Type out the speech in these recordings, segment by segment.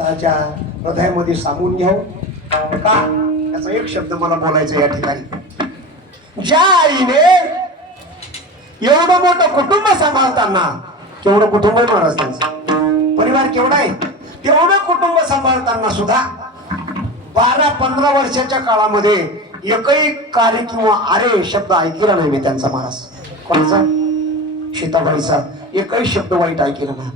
त्याच्या हृदयामध्ये सामावून घ्यावं का याचा एक शब्द मला बोलायचा या ठिकाणी. ज्या आईने एवढं मोठं कुटुंब सांभाळताना, केवढं कुटुंब आहे महाराज त्यांचं, परिवार केवढा आहे, तेवढं कुटुंब सांभाळताना सुद्धा 12-15 वर्षाच्या काळामध्ये एकही कार्य किंवा अरे शब्द ऐकला नाही मी त्यांचा महाराज. कोणाचा? सीताबाईचा एकही शब्द वाईट ऐकला नाही.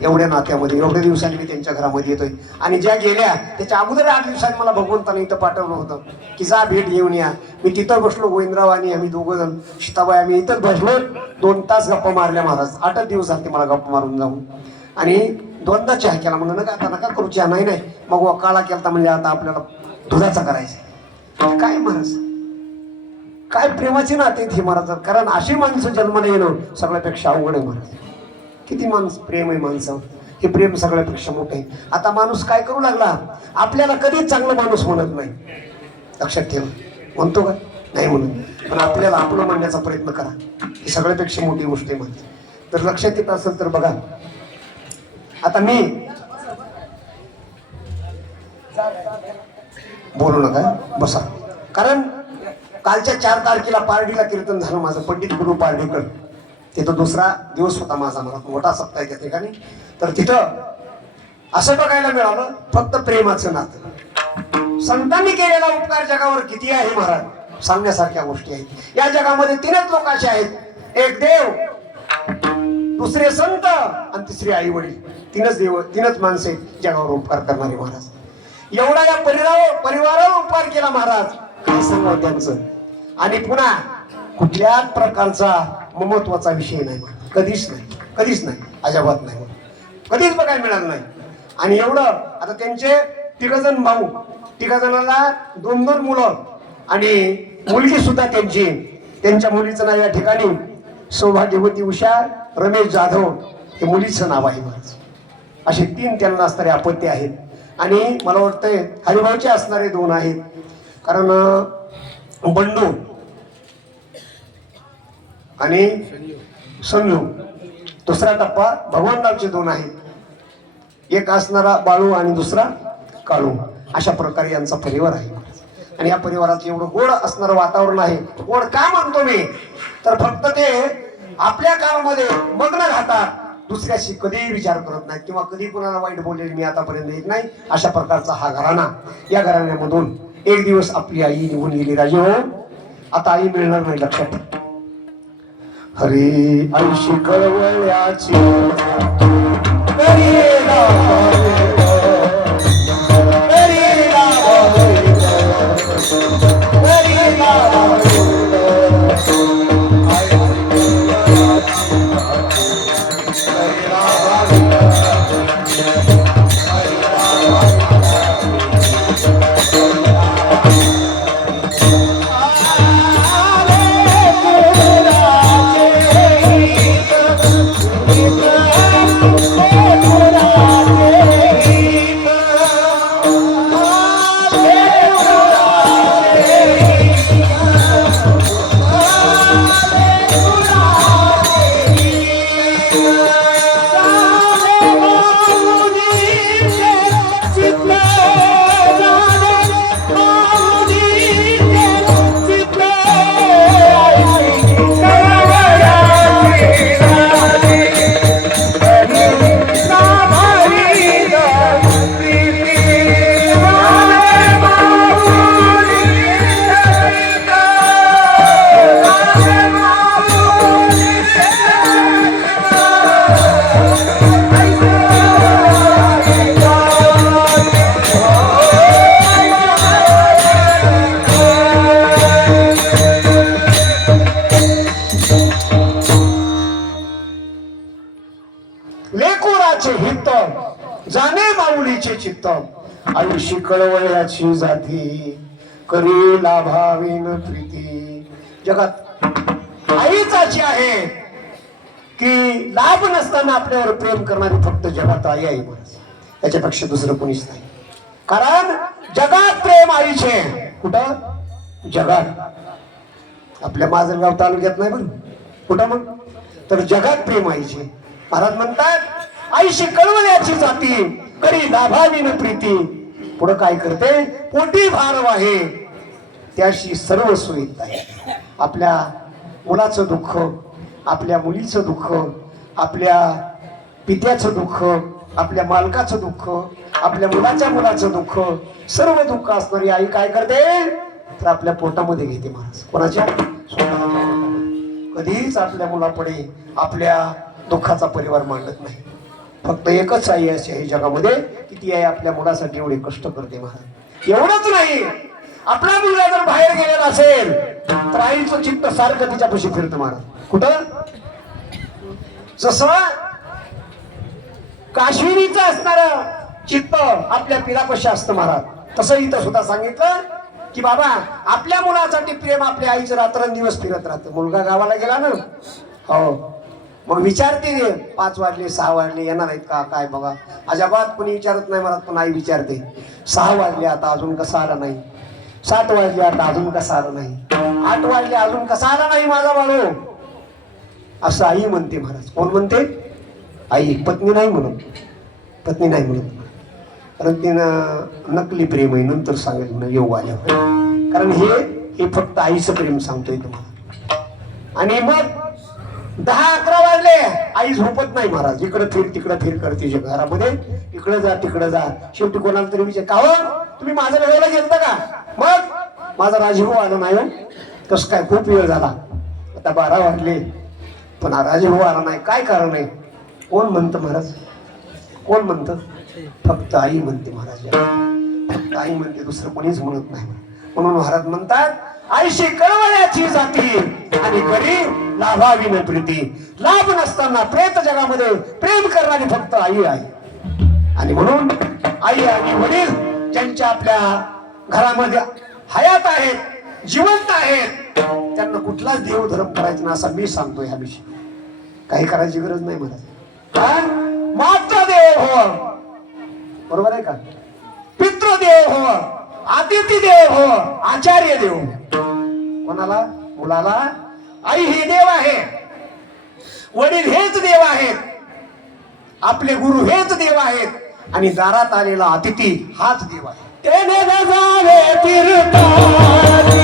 एवढ्या नात्यामध्ये एवढ्या दिवसांनी मी त्यांच्या घरामध्ये येतोय. आणि ज्या गेल्या त्याच्या अगोदर 8 दिवसांनी मला भगवंताने इथं पाठवलं होतं की जा भेट घेऊन या. मी तिथं बसलो, गोविंदराव आणि आम्ही दोघं जण, सीताबाई आम्ही इथंच बसलो. 2 तास गप्पा मारल्या महाराज. 8 दिवस झाले मला गप्पा मारून जाऊन. आणि 2दा चहा केला म्हणून नका आता नका करू चहा. नाही मग काळा केला म्हणजे आता आपल्याला दुधाचा करायचा. काय महाराज, काय प्रेमाची नाते ती महाराज. कारण अशी माणसं जन्माला येणं सगळ्यापेक्षा अवघड आहे महाराज. किती प्रेम आहे माणसावर, हे प्रेम सगळ्यापेक्षा मोठं आहे. आता माणूस काय करू लागला, आपल्याला कधीच चांगला माणूस म्हणत नाही. लक्षात ठेवा. म्हणतो का? नाही म्हणून. पण आपल्याला आपलं म्हणण्याचा प्रयत्न करा, ही सगळ्यापेक्षा मोठी गोष्ट आहे माझी. तर लक्षात येत असेल तर बघा, आता मी बोलू नका, बसा. कारण कालच्या 4 तारखेला पारडीला कीर्तन झालं माझं, पंडित गुरु पारडीकर. तिथं 2रा दिवस होता माझा, मला मोठा सप्ताह आहे त्या ठिकाणी. तर तिथं असं बघायला मिळालं फक्त प्रेमाचं नातं. संतांनी केलेला उपकार जगावर किती आहे महाराज, सांगण्यासारख्या गोष्टी आहेत. या जगामध्ये 3च लोक असे आहेत, एक देव, दुसरे संत आणि तिसरे आई वडील. 3च देव, 3च माणसे जगावर उपकार करणारे महाराज. एवढा या परिवारावर उपकार केला महाराज, काय सांगावं त्यांचं. आणि पुन्हा कुठल्याच प्रकारचा महत्वाचा विषय नाही, कधीच नाही, अजिबात नाही, कधीच बघायला मिळालं नाही. आणि एवढं आता त्यांचे 3 जण भाऊ, 3 जणांना 2-2 मुलं आणि मुलगी सुद्धा त्यांची. त्यांच्या मुलीचं नाव या ठिकाणी सौभाग्यवती उषा रमेश जाधव, हे मुलीचं नाव आहे महाराज. असे 3 त्यांना असणारे अपत्य आहेत. आणि मला वाटतंय हरिभाऊचे असणारे 2 आहेत. कारण बंडू आणि संजू. 2रा टप्पा भगवानरावचे 2 आहेत, एक असणारा बाळू आणि दुसरा काळू. अशा प्रकारे यांचा परिवार आहे. आणि या परिवाराचं एवढं गोड असणारं वातावरण आहे. गोड का म्हणतो मी, तर फक्त ते आपल्या कामामध्ये मग्न राहतात, दुसऱ्याशी कधीही विचार करत नाहीत किंवा कधी कुणाला वाईट बोललेली मी आतापर्यंत येत नाही. अशा प्रकारचा हा घराणा. या घराण्यामधून एक दिवस आपली आई निघून गेली राजे हो. आता आई मिळणार नाही, लक्षात ठेवा. हरी आईशी कळवळ्याची आयुष्य कळवळ्याची जाती करी लाभावीन प्रीती. जगात आईच अशी आहे की लाभ नसताना आपल्यावर प्रेम करणारी फक्त जगात आई आहे महाराज. त्याच्यापेक्षा दुसरं कोणीच नाही. कारण जगात प्रेम आईचे. कुठं? जगात. आपल्या माजलगाव तालुक्यात नाही बरं, कुठं मग, तर जगात प्रेम आईचे. महाराज म्हणतात आईशी कळवळ्याची जाती करी लाभावीन प्रीती. पुढं काय करते, पोटी भार वाहे त्याशी सर्व सोयीत आहे. आपल्या मुलाचं दुःख, आपल्या मुलीचं दुःख, आपल्या पित्याचं दुःख, आपल्या मालकाचं दुःख, आपल्या मुलाचं दुःख, सर्व दुःख असणारी आई काय करते तर आपल्या पोटामध्ये घेते महाराज. कोणाच्या? स्वतःच्या पोटामध्ये. कधीच आपल्या मुलापुढे आपल्या दुःखाचा परिवार मांडत नाही. फक्त एकच आई अशी आहे जगामध्ये की ती आई आपल्या मुलासाठी एवढे कष्ट करते महाराज. एवढंच नाही, आपला मुलगा जर बाहेर गेलेला असेल तर आईचं चित्त सारखं तिच्यापाशी फिरतं महाराज. कुठं? जसं काश्मीरीचं असणार चित्त आपल्या पिलापाशी असतं महाराज, तसं इथं सुद्धा सांगितलं की बाबा आपल्या मुलासाठी प्रेम आपल्या आईचं रात्रंदिवस फिरत राहतं. मुलगा गावाला गेला ना, हो मग विचारते 5 वाजले 6 वाजले येणार आहेत का काय बघा. अजाबात कोणी विचारत नाही मला, पण आई विचारते 6 वाजले आता अजून कसा आला नाही, 7 वाजले आता अजून कसा आला नाही, 8 वाजले अजून कसा आला नाही माझा बाळू, असं आई म्हणते महाराज. कोण म्हणते? आई. पत्नी नाही म्हणत, पत्नी नाही म्हणत, कारण तिनं नकली प्रेम आहे. नंतर सांगेल ना येऊ आल्यावर, कारण हे फक्त आईचं प्रेम सांगतोय तुम्हाला. आणि मग 10-11 वाजले आई झोपत नाही महाराज. इकडं फिर करते घरामध्ये, इकडं जा तिकडं जा. शेवटी कोणाला तरी विचार, का हो तुम्ही माझं वेळेला घेतलं का? मग माझा राजीव आला नाही हो. कसं काय? खूप वेळ झाला, आता 12 वाजले पण राजीव आला नाही, काय कारण आहे? कोण म्हणतं महाराज? कोण म्हणतं? फक्त आई म्हणते महाराज, फक्त आई म्हणते, दुसरं कोणीच म्हणत नाही. म्हणून महाराज म्हणतात आईशी कळवण्याची जाती आणि करी लाभावीन प्रीती. लाभ नसताना प्रेत जगामध्ये प्रेम करणारी फक्त आई आहे. आणि म्हणून आई आणि वडील ज्यांच्या आपल्या घरामध्ये हयात आहेत, जिवंत आहेत, त्यांना कुठलाच देवधर्म करायचा ना असं मी सांगतोय. ह्या विषयी काही करायची गरज नाही महाराज. मातृदेव हो, बरोबर आहे का? पितृदेव हो, अतिथी देव हो, आचार्य देव. कोणाला? मुलाला आई हे देव आहे, वडील हेच देव आहेत, आपले गुरु हेच देव आहेत, आणि दारात आलेला अतिथी हाच देव आहे. तेने न जावे फिरताजी,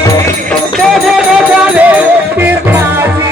तेने न जावे फिरताजी,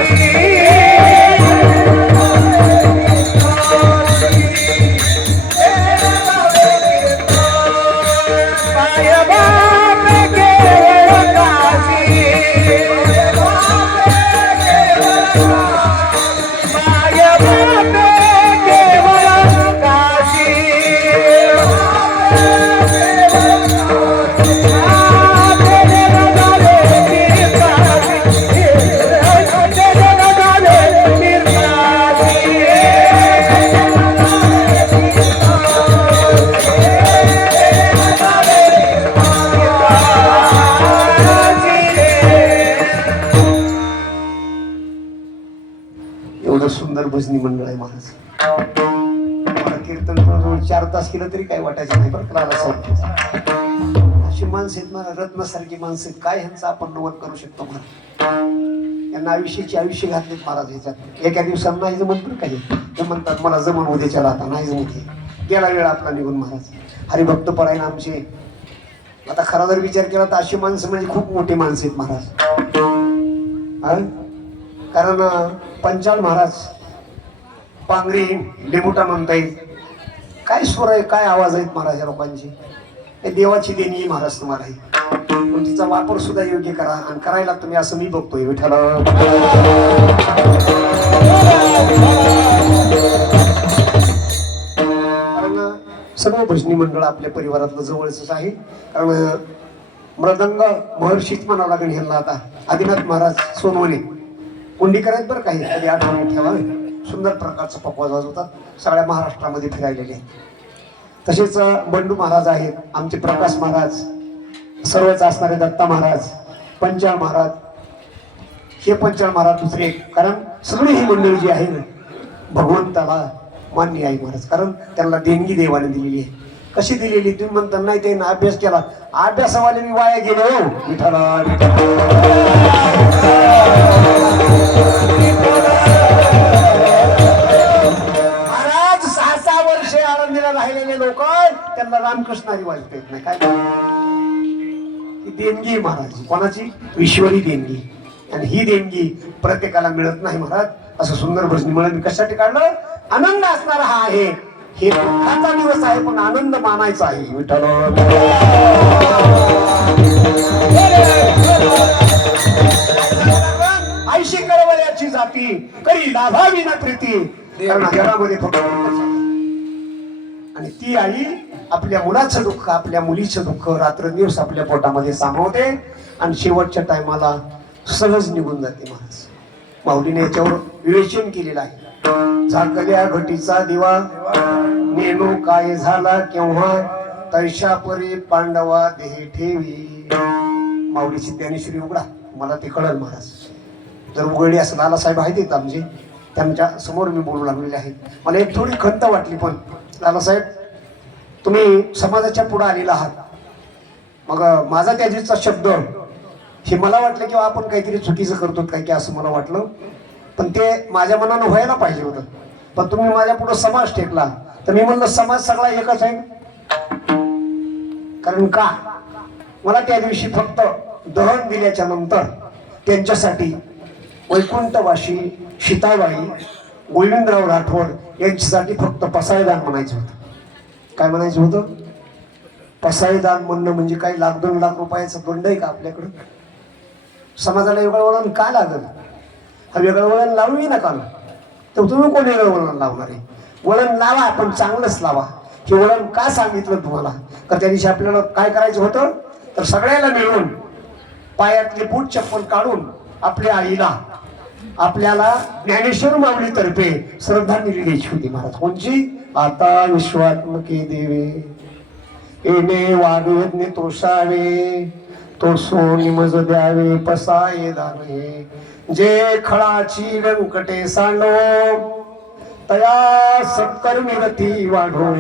सुंदर भजनी मंडळ आहे महाराज. कीर्तन 4 तास केलं तरी काही वाटायचं नाही बरं का. अशी माणसं आहेत मला, रत्नासारखी माणसं आहेत, काय ह्यांचं आपण नवत करू शकतो महाराज. यांना आयुष्य घातलेत महाराज. ह्याच्यात एका दिवसात नाही जमत बरं काही. ते म्हणतात मला जमन उद्याच्या राहता, नाही जमते, गेला वेळ आपला निघून महाराज. हरिभक्त परायण आमचे. आता खरा जर विचार केला तर अशी माणसं म्हणजे खूप मोठी माणसं आहेत महाराज. कारण पंचाल महाराज पांगरी लिमुटा म्हणतायत, काय स्वर आहे, काय आवाज आहेत महाराज या लोकांची. हे देवाची देणी आहे महाराज तुम्हाला. पण तिचा वापर सुद्धा योग्य करा आणि करायला तुम्ही, असं मी बघतोय विठ्ठल. कारण सर्व भजनी मंडळ आपल्या परिवारातलं जवळच आहे. कारण मृदंग महर्षीच म्हणावं लागेल ह्यांना. आता आदिनाथ महाराज सोनवणे कुंडीकर आहेत बरं काही, कधी आठवणी ठेवा. सुंदर प्रकारचा पकवाज वाजवतात, सगळ्या महाराष्ट्रामध्ये फिरायलेले. तसेच बंडू महाराज आहेत, आमचे प्रकाश महाराज, सर्वच असणारे दत्ता महाराज, पंचाळ महाराज. हे पंचाळ महाराज दुसरे, कारण सगळी ही मंडळी जी आहे ना भगवंताला मान्य आहे महाराज. कारण त्यांना देणगी देवाने दिलेली आहे. कशी दिलेली तुम्ही म्हणता नाही, त्यांना अभ्यास केला, अभ्यासावाले मी वाया गेलो विठ्ठला. महाराज 6-6 वर्षे आळंदीला राहिलेले लोक त्यांना रामकृष्णारी वाजता येत नाही. काय ही देणगी महाराज, कोणाची? ईश्वरी देणगी. आणि ही देणगी प्रत्येकाला मिळत नाही महाराज. असं सुंदर भजनी म्हणून मी कशासाठी काढलं? आनंद असणारा हा आहे, हे दुःखाचा दिवस आहे पण आनंद मानायचा आहे. विठ्ठल आयशी करवल्याची जाती करी लाभावी ना प्रीती. कारण जगामध्ये फक्त आणि ती आई आपल्या मुलाचं दुःख, आपल्या मुलीचं दुःख रात्रदिवस आपल्या पोटामध्ये सामावते आणि शेवटच्या टायमाला सहज निघून जाते. महाराज माऊलीने याच्यावर विवेचन केलेलं आहे. झाकल्या घटीचा दिवा नेणू काय झाला केव्हा, तैशा परी पांडवा देह ठेवी. माऊलीची ज्ञानेश्वरी उघडा, मला ते कळलं महाराज. जर उघडली असं लालासाहेब आहेत आमचे, त्यांच्या समोर मी बोलू लागलेले आहे. मला एक थोडी खंत वाटली, पण लालासाहेब तुम्ही समाजाच्या पुढे आलेला आहात. मग माझा त्याजीचा शब्द हे मला वाटलं की आपण काहीतरी चुकीचं करतो काय की असं मला वाटलं, पण ते माझ्या मनानं व्हायला पाहिजे होतं. पण तुम्ही माझ्या पुढे समाज टेकला तर मी म्हणलं समाज सगळा एकच आहे. कारण का मला त्या दिवशी फक्त दहन दिल्याच्या नंतर त्यांच्यासाठी वैकुंठवाशी सीताबाई, गोविंदराव राठोड यांच्यासाठी फक्त पसायदान म्हणायचं होतं. काय म्हणायचं होतं? पसायदान म्हणणं म्हणजे काही 1,00,000-2,00,000 रुपयाचा दंड आहे का आपल्याकडं? समाजाला वेगळं वळण काय लागल? हा वेगळं वळण लावू नका ना. तर तुम्ही कोण वेगळं वळण लावणार आहे? वळण लावा, पण चांगलंच लावा. हे वळण का सांगितलं तुम्हाला? तर त्या दिवशी आपल्याला काय करायचं होतं? तर सगळ्याला मिळून पायातले बूट चप्पल काढून आपल्या आईला, आपल्याला ज्ञानेश्वर माऊली तर्फे श्रद्धांजली द्यायची होती महाराज. कोणची? आता विश्वात्मके देवे येणे वागवेदने तोषावे, तो सोनी मज द्यावे पसाये दाने. जे खळाची व्यंकटे सांडो तया सत्कर्मी गती वाढो.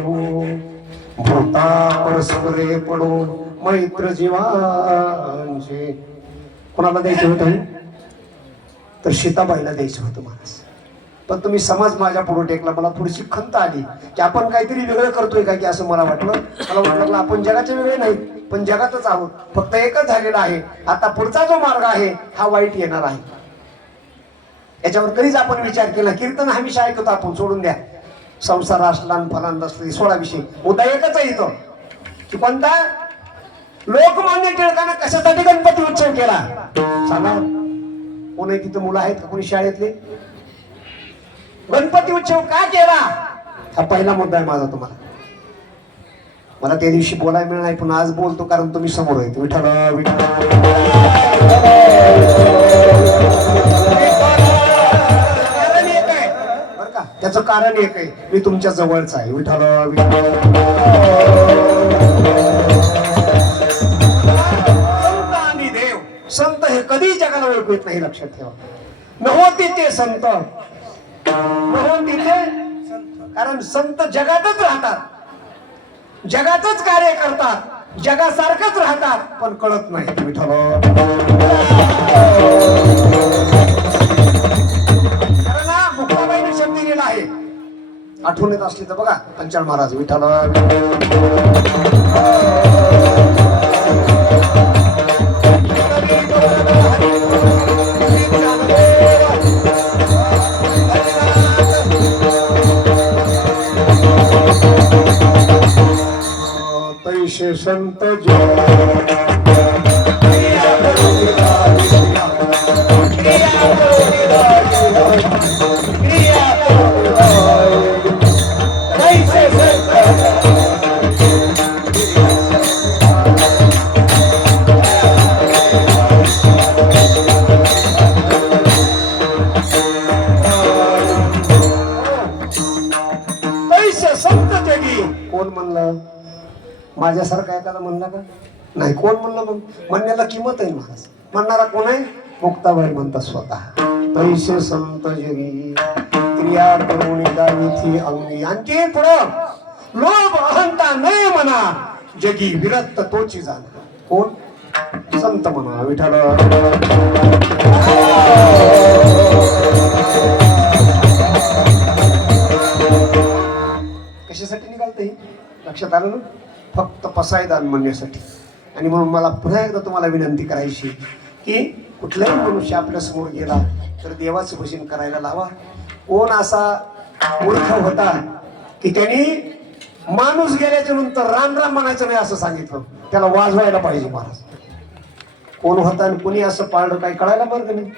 भूता परस्परे पडो मैत्र जीवांचे. कोणाला द्यायचे होते? तर सीताबाईला द्यायचं होतं महाराज. पण तुम्ही समाज माझ्या पुढे टेकला. मला थोडीशी खंत आली की आपण काहीतरी वेगळं करतोय का की असं मला वाटलं. मला वाटलं आपण जगाचे वेगळे नाही, पण जगातच आहोत. फक्त एकच झालेला आहे. आता पुढचा जो मार्ग आहे हा वाईट येणार आहे. याच्यावर कधीच आपण विचार केला? कीर्तन हमेशा ऐकतो आपण, सोडून द्या. संसार असला फलांदा असली 16 विषय. मुद्दा एकच आहे इथं की कोणता? लोकमान्य टिळकानं कशासाठी गणपती उत्सव केला सांगा. कोणी तिथं मुलं आहेत का कोणी शाळेतले? गणपती उत्सव का केला? हा पहिला मुद्दा आहे माझा तुम्हाला. मला त्या दिवशी बोलायला मिळणार नाही, पण आज बोलतो कारण तुम्ही समोर आहेत. विठ्ठल विठ्ठल. कारण एक आहे बरं का, त्याचं कारण एक आहे, मी तुमच्या जवळच आहे. विठ्ठल विठ्ठल. संत आणि देव, संत हे कधी जगाला ओळखू येत नाही, लक्षात ठेवा. नव्हते ते संत, नव्हते ते कारण संत जगातच राहतात, जगातच कार्य करतात, जगासारखंच राहतात, पण कळत नाही. विठ्ठल. कारण मुक्ताबाईने शब्द दिलेला आहे, आठवण येत असली तर बघा. पंचाळ महाराज. विठ्ठल. तैसे संत जो तैसे संत जगी. कोण म्हणलं? माझ्यासारखा एखादा म्हणला का? नाही. कोण म्हणलं? मग म्हणण्याला किंमत आहे महाराज. म्हणणारा कोण आहे? मुक्ताबाई म्हणतात स्वतः. तैसे संत जगी क्रिया करून दाविथी अंगी. आणखी पुढं लोभ अहंता नाही म्हणा, जगी विरक्त तोची जाण. कोण? संत म्हणा. विठ्ठल. कशासाठी निघालतं हे लक्षात आलं ना? फक्त पसायदान म्हणण्यासाठी. आणि म्हणून मला पुन्हा एकदा तुम्हाला विनंती करायची की कुठलाही मनुष्य आपल्या समोर गेला तर देवाचं भजन करायला लावा. कोण असा मूर्ख होता की त्यांनी माणूस गेल्याच्या नंतर राम राम म्हणायचं नाही असं सांगितलं, त्याला वाजवायला पाहिजे महाराज. कोण होता आणि कोणी असं पाळलं काही कळायला मार्ग नाही.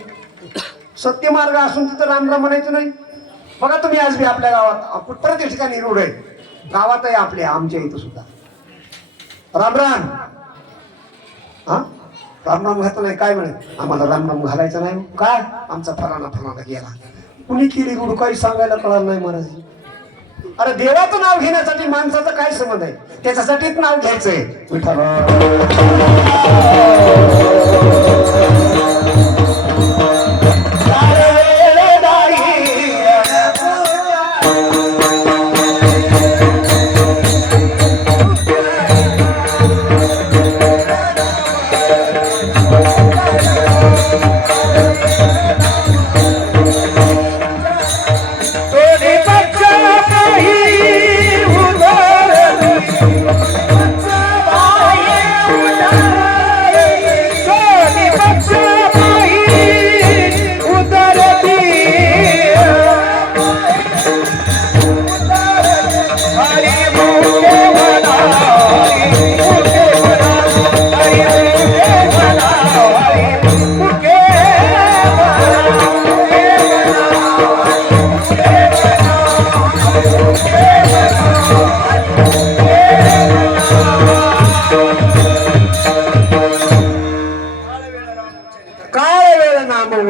सत्य मार्ग असून तिथं राम राम म्हणायचं नाही. बघा तुम्ही आज बी आपल्या गावात प्रत्येक ठिकाणी रोड आहे, गावात आहे आपल्या, आमच्या इथं सुद्धा राम राम. हा राम राम घातलं नाही काय म्हणे, आम्हाला राम राम घालायचं नाही. काय आमचा फलाना फलाना गेला, कुणी केली गुरु काही सांगायला कळालं नाही महाराज. अरे देवाचं नाव घेण्यासाठी माणसाचा काय संबंध आहे, त्याच्यासाठीच नाव घ्यायचंय.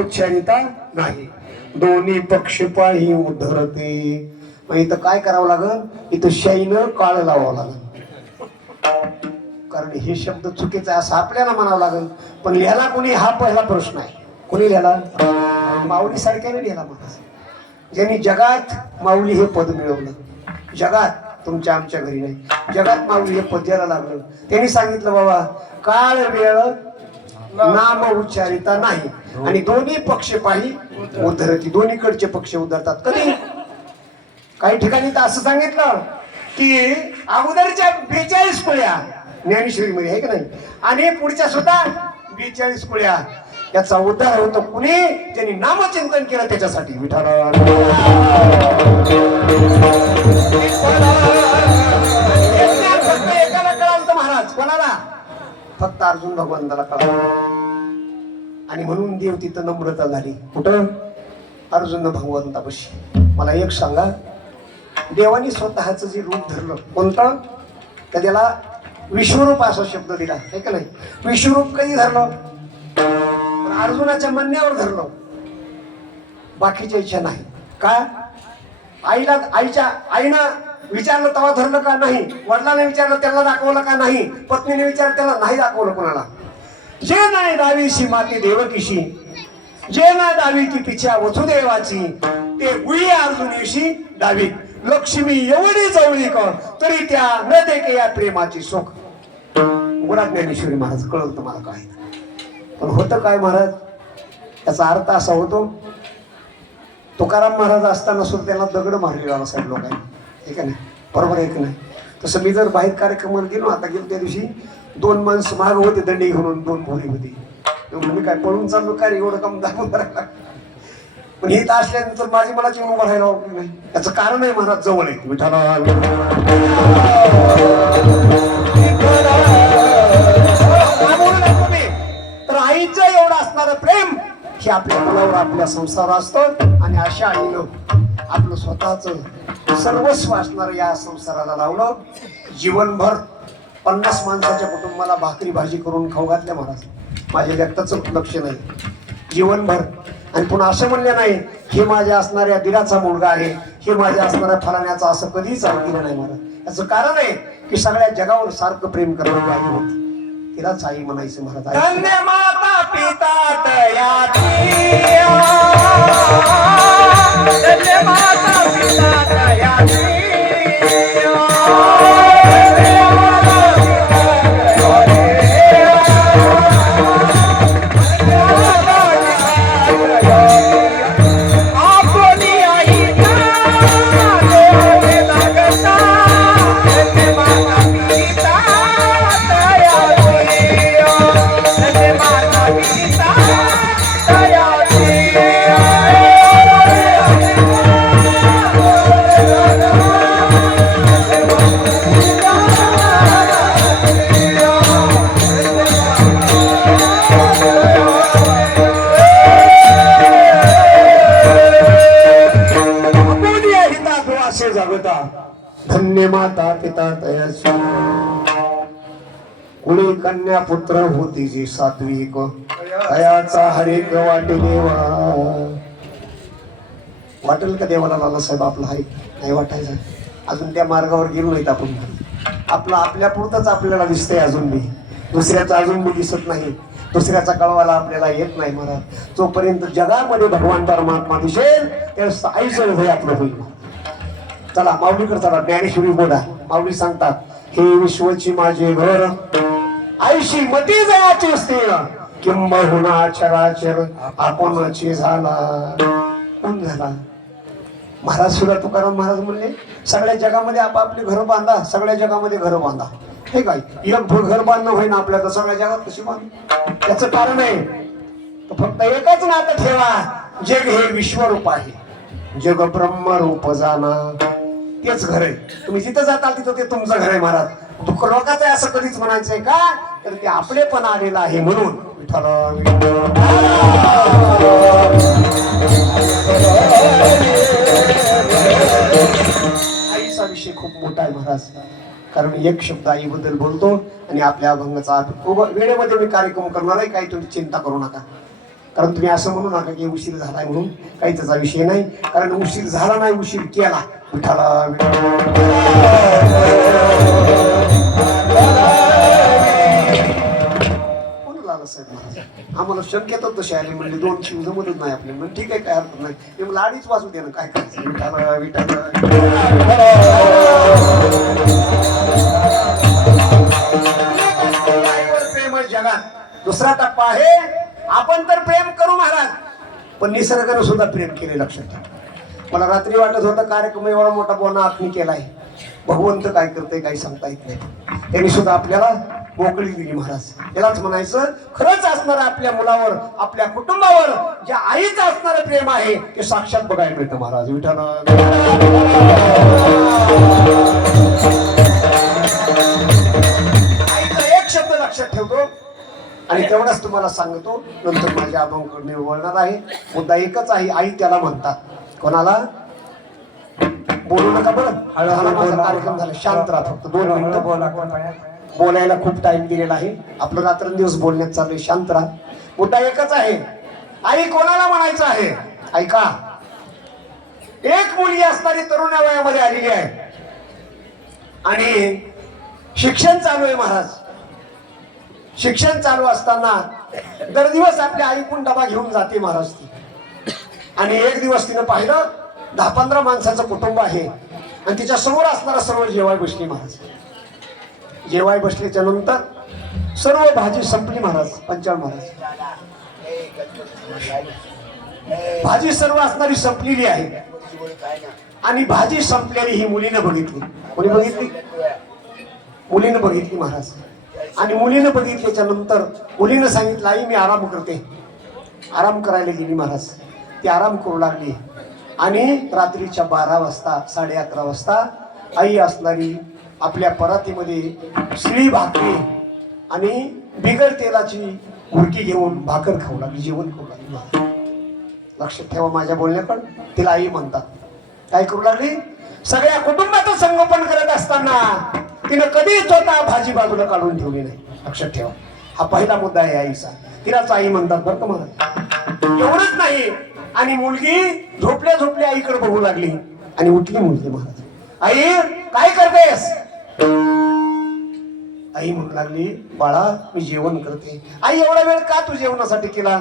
उच्चारिता नाही, दोन्ही पक्ष पाही उद्धरते. मग इथं काय करावं लागल, इथं शाईनं काळ लावावं लागल, कारण हे शब्द चुकीचा आहे असं आपल्याला म्हणावं लागल. पण लिहायला कोणी, हा पहिला प्रश्न आहे. कोणी लिहायला? माऊली सारख्याने लिहायला महाराज, ज्यांनी जगात माऊली हे पद मिळवलं. जगात, तुमच्या आमच्या घरी नाही, जगात माऊली हे पद द्यायला लागलं. त्यांनी सांगितलं बाबा काळ वेळ नाम उच्चारिता नाही, आणि दोन्ही पक्ष पाही उद्धरती, दोन्हीकडचे पक्ष उद्धरतात. कधी काही ठिकाणी तर असं सांगितलं की अगोदरच्या 42 कुळ्या ज्ञानेश्वरी मध्ये आहे का नाही, आणि पुढच्या सुद्धा 42 कुळ्या याचा उद्धार होतो. कुणी ज्यांनी नामचिंतन केलं त्याच्यासाठी. विठ्ठल एकाला कळालं महाराज, कोणाला? फक्त अर्जुन भगवंताला कळालं. आणि म्हणून देव तिथं नम्रता झाली. कुठं? अर्जुन भगवंतापाशी. मला एक सांगा, देवानी स्वतःच जे रूप धरलं कोणतं, तर त्याला विश्वरूप असा शब्द दिला आहे का नाही. विश्वरूप कधी धरलं? अर्जुनाच्या म्हणण्यावर धरलं, बाकीच्या इच्छा नाही. का? आईनं विचारलं तेव्हा धरलं का नाही, वडिलांनी विचारलं त्याला दाखवलं का नाही, पत्नीने विचारलं त्याला नाही दाखवलं कोणाला. जे नाही दावीशी माती देवकीशी, जे नाही दावी ती तिच्या वसुदेवाची, ते गुळी अर्जुनीशी दावी. लक्ष्मी एवढी जवळी कर तरी त्या न देके या प्रेमाची सुख. गुणा ज्ञानेश्वरी महाराज कळलं तुम्हाला काय. पण होतं काय महाराज, त्याचा अर्थ असा होतो, तुकाराम महाराज असताना सुद्धा त्याला दगड मारलेला साहेब लोकांनी, हे का नाही, बरोबर आहे की नाही. तसं मी जर बाहेर कार्यक्रमाला गेलो, आता गेलो त्या दिवशी 2 माणसं माग होते दंडी घेऊन, 2 भोरी होती. मी काय पळून चाललो काय एवढं काम दाखवून करायला. पण हे तर असल्यानंतर माझी मला जीवन उभं राहायला नाही. त्याचं कारण आहे महाराज जवळ आहे. विठ्ठला तर आईचं एवढं असणारं प्रेम हे आपल्या मुलावर, आपल्या संसारावर असतं. आणि अशा आईनं आपलं स्वतःच सर्वस्व असणारं या संसाराला लावलं. जीवनभर 50 माणसाच्या कुटुंबाला भाकरी भाजी करून खाऊ घातल्या महाराज. माझ्या व्यक्ताचं लक्ष नाही, जीवनभर. आणि पुन्हा असं म्हणलं नाही हे माझ्या असणाऱ्या दिराचा मुलगा आहे, हे माझ्या असणाऱ्या फलाण्याचा, असं कधीच केलं नाही महाराज. याचं कारण आहे की सगळ्या जगावर सारखं प्रेम करणारी आई होती, तिलाच आई म्हणायचं महाराज. धन्य माता पिता तयाची, धन्य माता पिता तयाची. आपली आई कुणी कन्या पुत्र होती जी सात्विक तयाचा हरेक वाटे देवा. वाटेल का देवाला लालासाहेब आपला आहे नाही वाटायचं. अजून त्या मार्गावर गेलो नाहीत आपण. आपलं आपल्या पुरतच आपल्याला दिसतंय अजून बी. दुसऱ्याचं अजून बी दिसत नाही. दुसऱ्याचा कळवायला आपल्याला येत नाही महाराज. जोपर्यंत जगामध्ये भगवान परमात्मा दिसेल त्यावेळेस आईचं हृदय आपलं होईल. चला माऊलीकडे चला. ज्ञानेश्वरी बोला. माऊली सांगतात हे विश्वची माझे घर आईशी मती जयाची स्थिर किंबहुना चराचर आपणची झाला. कोण झाला? महाराज सुद्धा तुकाराम महाराज म्हणले सगळ्या जगामध्ये आपापले घर बांधा. सगळ्या जगामध्ये घर बांधा. हे काय एक घर बांधणं होईना आपल्या तर सगळ्या जगात कशी बांध. त्याचं कारण आहे फक्त एकच नातं ठेवा. जग हे विश्वरूप आहे. जग ब्रह्मरूप जाना तेच घर आहे. तुम्ही जिथं जाताल तिथं ते तुमचं घर आहे महाराज. दुःख लोकांचं असं कधीच म्हणायचंय का तर ते आपले पण आलेलं आहे म्हणून विठ्ठल. आईचा विषय खूप मोठा आहे महाराज. कारण एक शब्द आईबद्दल बोलतो आणि आपल्या अभंगाचा वेळेमध्ये मी कार्यक्रम करणार आहे. काही तुम्ही चिंता करू नका. कारण तुम्ही असं म्हणू नका की उशीर झालाय म्हणून. काही त्याचा विषय नाही. कारण उशीर झाला नाही उशीर केला विठाला. कोण लालासाहेब महाराज आम्हाला शक्यतो तसे आले म्हणले 2 शिव जमतच नाही आपले. म्हणजे ठीक आहे काय हरकत नाही. ते मला अडीच वाजू दे ना काय करायचं. विठाला विठाला प्रेम जगात दुसरा टप्पा आहे. आपण तर प्रेम करू महाराज पण निसर्गानं सुद्धा प्रेम केले. लक्षात ठेवा. मला रात्री वाटत होतं कार्यक्रम एवढा मोठा बोलणं आखणी केलाय. भगवंत काय करते काही सांगता येत नाही. त्यांनी सुद्धा आपल्याला मोकळी दिली महाराज. त्यालाच म्हणायचं खरंच असणार आपल्या मुलावर आपल्या कुटुंबावर ज्या आईचं असणारं प्रेम आहे ते साक्षात बघायला मिळतं महाराज. विठ्ठल आईचा एक शब्द लक्षात ठेवतो आणि तेवढाच तुम्हाला सांगतो. नंतर माझ्या अभंगाकडे वळणार आहे. मुद्दा एकच आहे. आई त्याला म्हणतात. कोणाला? बोलू नका बरं. कार्यक्रम झाला. शांत राहा. फक्त 2 मिनिटं बोला. बोलायला खूप टाइम दिलेला आहे. आपलं रात्रंदिवस बोलण्यात चाललंय. शांत राहा. मुद्दा एकच आहे. आई कोणाला म्हणायचं आहे? ऐका. एक मुलगी असणारी तरुण वयामध्ये आलेली आहे आणि शिक्षण चालू आहे महाराज. शिक्षण चालू असताना दर दिवस आपल्या आईकडून डबा घेऊन जाते महाराज ती. आणि एक दिवस तिनं पाहिलं 10-15 माणसाचं कुटुंब आहे आणि तिच्या समोर असणारा सर्व जेवाय बसली महाराज. जेवाय बसल्याच्या नंतर सर्व भाजी संपली महाराज. पंचाळ महाराज भाजी सर्व असणारी संपलेली आहे आणि भाजी संपलेली ही मुलीनं बघितली. कोणी बघितली? मुलीनं बघितली महाराज. आणि मुलीनं बघितल्याच्या नंतर मुलीनं सांगितलं आई मी आराम करते. आराम करायला गेली महाराज. ती आराम करू लागली आणि रात्रीच्या 12 वाजता 11:30 वाजता आई असणारी आपल्या परातीमध्ये शिळी भाकरी आणि बिगर तेलाची घुरकी घेऊन भाकर खाऊ लागली. जेवण खाऊ लागली. लक्षात ठेवा माझ्या बोलण्याकडे. तिला आई म्हणतात. काय करू लागली? सगळ्या कुटुंबाचं संगोपन करत असताना तिनं कधीच स्वतः भाजी बाजूला काढून ठेवली नाही. लक्षात ठेवा. हा पहिला मुद्दा आहे आईचा. तिलाच आई म्हणतात बरं का महाराज. एवढंच नाही आणि मुलगी झोपल्या झोपल्या आईकडे बघू लागली आणि उठली मुलगी महाराज. आई काय करतेस? आई म्हणू लागली बाळा मी जेवण करते. आई एवढा वेळ का तू जेवणासाठी केला?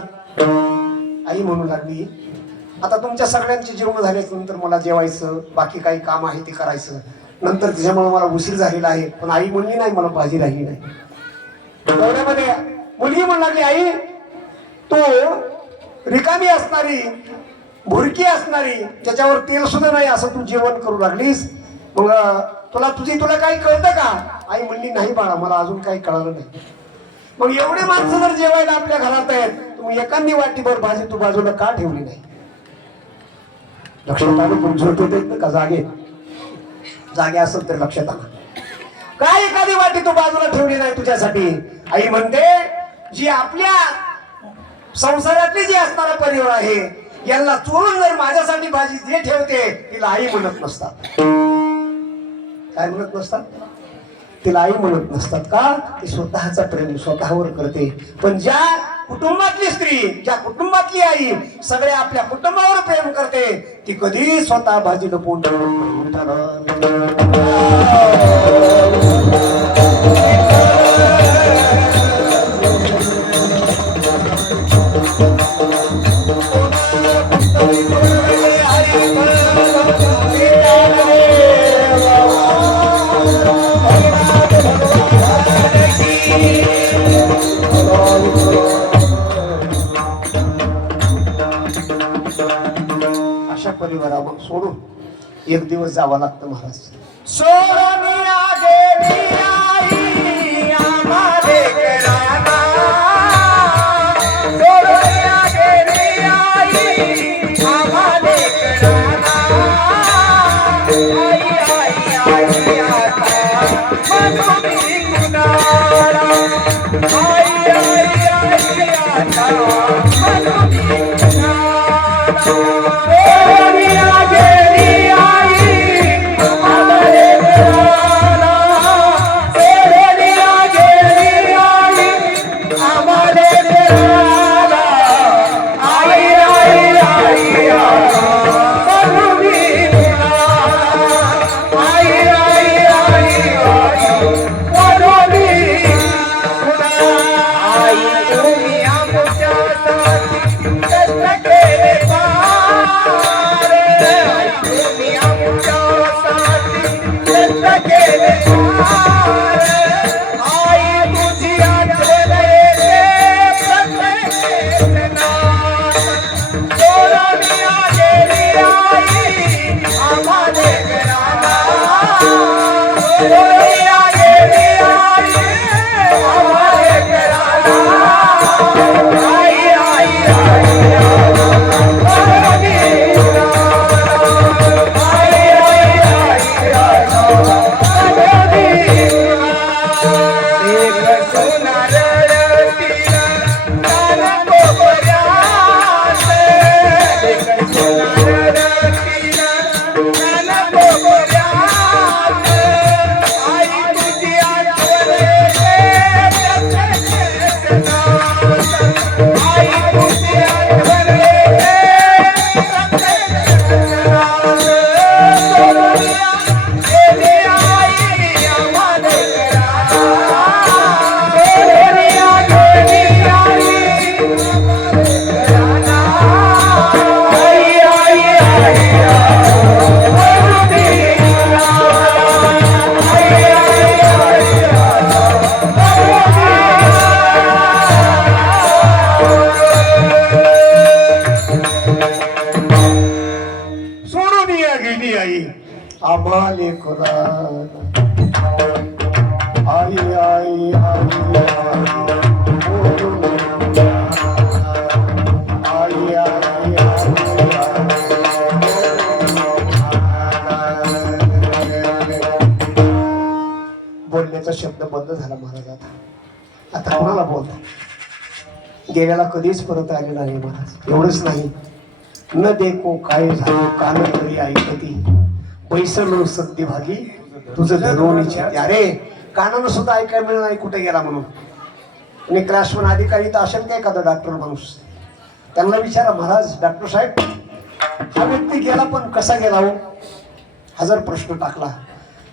आई म्हणू लागली आता तुमच्या सगळ्यांची जेवण झाल्याच्या नंतर मला जेवायचं बाकी काही काम आहे ते करायचं. नंतर तिच्यामुळे मला उशीर झालेला आहे. पण आई म्हणली नाही मला भाजी राहिली नाही. एवढ्यामध्ये मुलगी म्हणू लागली आई तू रिकामी असणारी भुरकी असणारी त्याच्यावर तेल सुद्धा नाही असं तू जेवण करू लागलीस. मग तुला काही कळतं का? आई म्हणली नाही बाळा मला अजून काही कळलं नाही. मग एवढे माणसं जर जेवायला आपल्या घरात आहेत तुम्ही एखादी वाटीभर भाजी तू बाजूला का ठेवली नाही? लक्षात आलं? पण झोपत येत का? जागे असेल तर लक्षात आलं. काय एखादी वाटी तू बाजूला ठेवली नाही तुझ्यासाठी? आई म्हणते जी आपल्या संसारातली जी असणारा परिवार आहे यांना चोरून जर माझ्यासाठी भाजी जे ठेवते तिला आई म्हणत नसतात. काय म्हणत नसतात? तिला आई म्हणत नसतात का? ती स्वतःचा प्रेम स्वतःवर करते. पण ज्या कुटुंबातली स्त्री, ज्या कुटुंबातली आई सगळ्या आपल्या कुटुंबावर प्रेम करते, ती कधी स्वतः भाजी लपवून अशा परिवारावर सोडून एक दिवस जावं लागतं महाराज. सोनिया देवी आई आम्हाले कराना, सोनिया देवी आई आम्हाले कराना, आई आई आई आता मनुनी कुणाला, आई आई आई आता मनुनी कुणाला. सोनिया देवी आई आम्हाले कराना, सोनिया देवी आई आम्हाले कराना, आई आई आई आता मनुनी कुणाला, आई आई आई आता मनुनी कुणाला. आई तुम्ही आमच्यासाठी कष्ट केले पार, आई तुम्ही आमच्यासाठी कष्ट केले पार, आई तुझी आठवण येते प्रत्येक नात. सोनिया देवी आई आम्हाले कराना, सोनिया देवी आई आम्हाले कराना, आई आई आई मनुनी कुणाला, आई आई आई मनुनी कुणाला. एक सोनार रडतीला कान कोपऱ्यात, एक सोनार रडतीला कान कोपऱ्यात, आई तुझी आठवण येते प्रत्येक नात, आई तुझी आठवण येते प्रत्येक नात. सोनिया देवी आई आम्हाले कराना, सोनिया देवी आई कराना, आई आई आई मनुनी कुणाला, आई आई आई सोडून या गेली आई आम्हाले कराना, आई आई आई आई आई बोलण्याचा शब्द बंद झाला महाराज. आता कोणाला बोलता? गेल्याला कधीच परत आले नाही महाराज. एवढंच नाही, न देखो काय झालं कान तरी ऐकती, पैसलो सत्य भागी तुझं धरवणीची. अरे कानानं सुद्धा ऐकायला मिळत नाही कुठे गेला म्हणून. आणि क्लासवन अधिकारी तर असेल काय एखादा डॉक्टर माणूस, त्यांना विचारा महाराज डॉक्टर साहेब हा व्यक्ती गेला पण कसा गेला हो? हा जर प्रश्न टाकला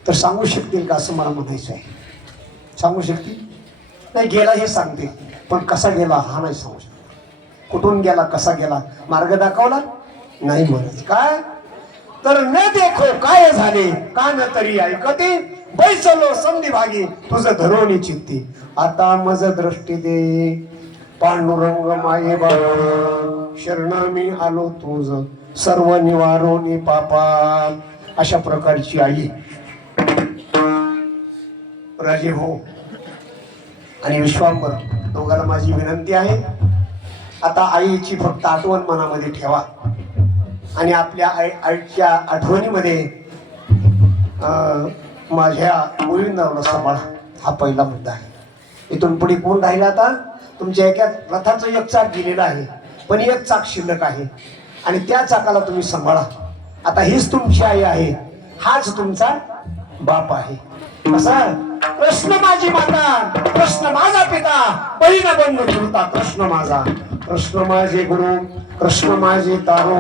तर सांगू शकतील का असं मला म्हणायचं आहे. सांगू शकतील? नाही, गेला हे सांगते पण कसा गेला हा नाही सांगू शकत. कुठून गेला, कसा गेला, मार्ग दाखवला नाही म्हणत. काय तर न देखो काय झाले कान तरी ऐकते, बैसलो संधी भागी तुझं धरोणी चित्ती. आता मज दृष्टी दे पांडुरंग माये बाबा, शरण मी आलो तुझ सर्व निवारोनी पापा. अशा प्रकारची आई राजे हो आणि विश्वांबर दोघांना माझी विनंती आहे. आता आईची फक्त आठवण मनामध्ये ठेवा आणि आपल्या आईच्या आठवणीमध्ये माझ्या गोविंदाला सांभाळा. हा पहिला मुद्दा आहे. इथून पुढे कोण राहिला? आता तुमच्या एका रथाचं एक चाक गेलेलं आहे पण एक चाक शिल्लक आहे आणि त्या चाकाला तुम्ही सांभाळा. आता हीच तुमची आई आहे, हाच तुमचा बाप आहे. कसा कृष्ण माझी माता, कृष्ण माझा पिता, बहीण बंधू चुलता कृष्ण माझा. कृष्ण माझे गुरु, कृष्ण माझे तारो,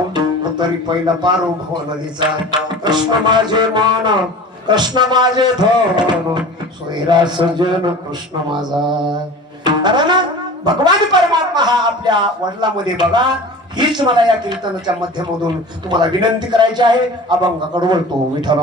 तरी पहिला पारो भव नदीचा. कृष्ण माझे मान, कृष्ण माझे धन, सोयरा सज्जन कृष्ण माझा. कारण भगवान परमात्मा हा आपल्या वडिलांमध्ये बघा. हीच मला या कीर्तनाच्या माध्यमातून तुम्हाला विनंती करायची आहे. अभंगाकडे बोलतो विठ्ठल.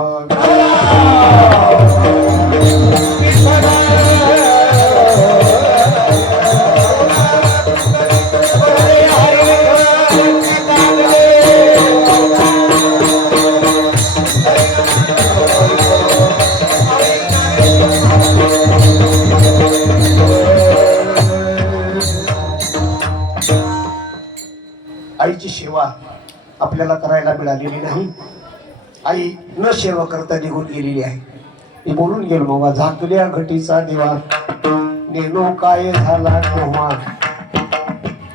आईची सेवा आपल्याला करायला मिळालेली नाही. आई न सेवा करता निघून गेलेली आहे. मी बोलून गेलो मग झाकल्या घटीचा दिवा, नेनो काय झाला तेव्हा,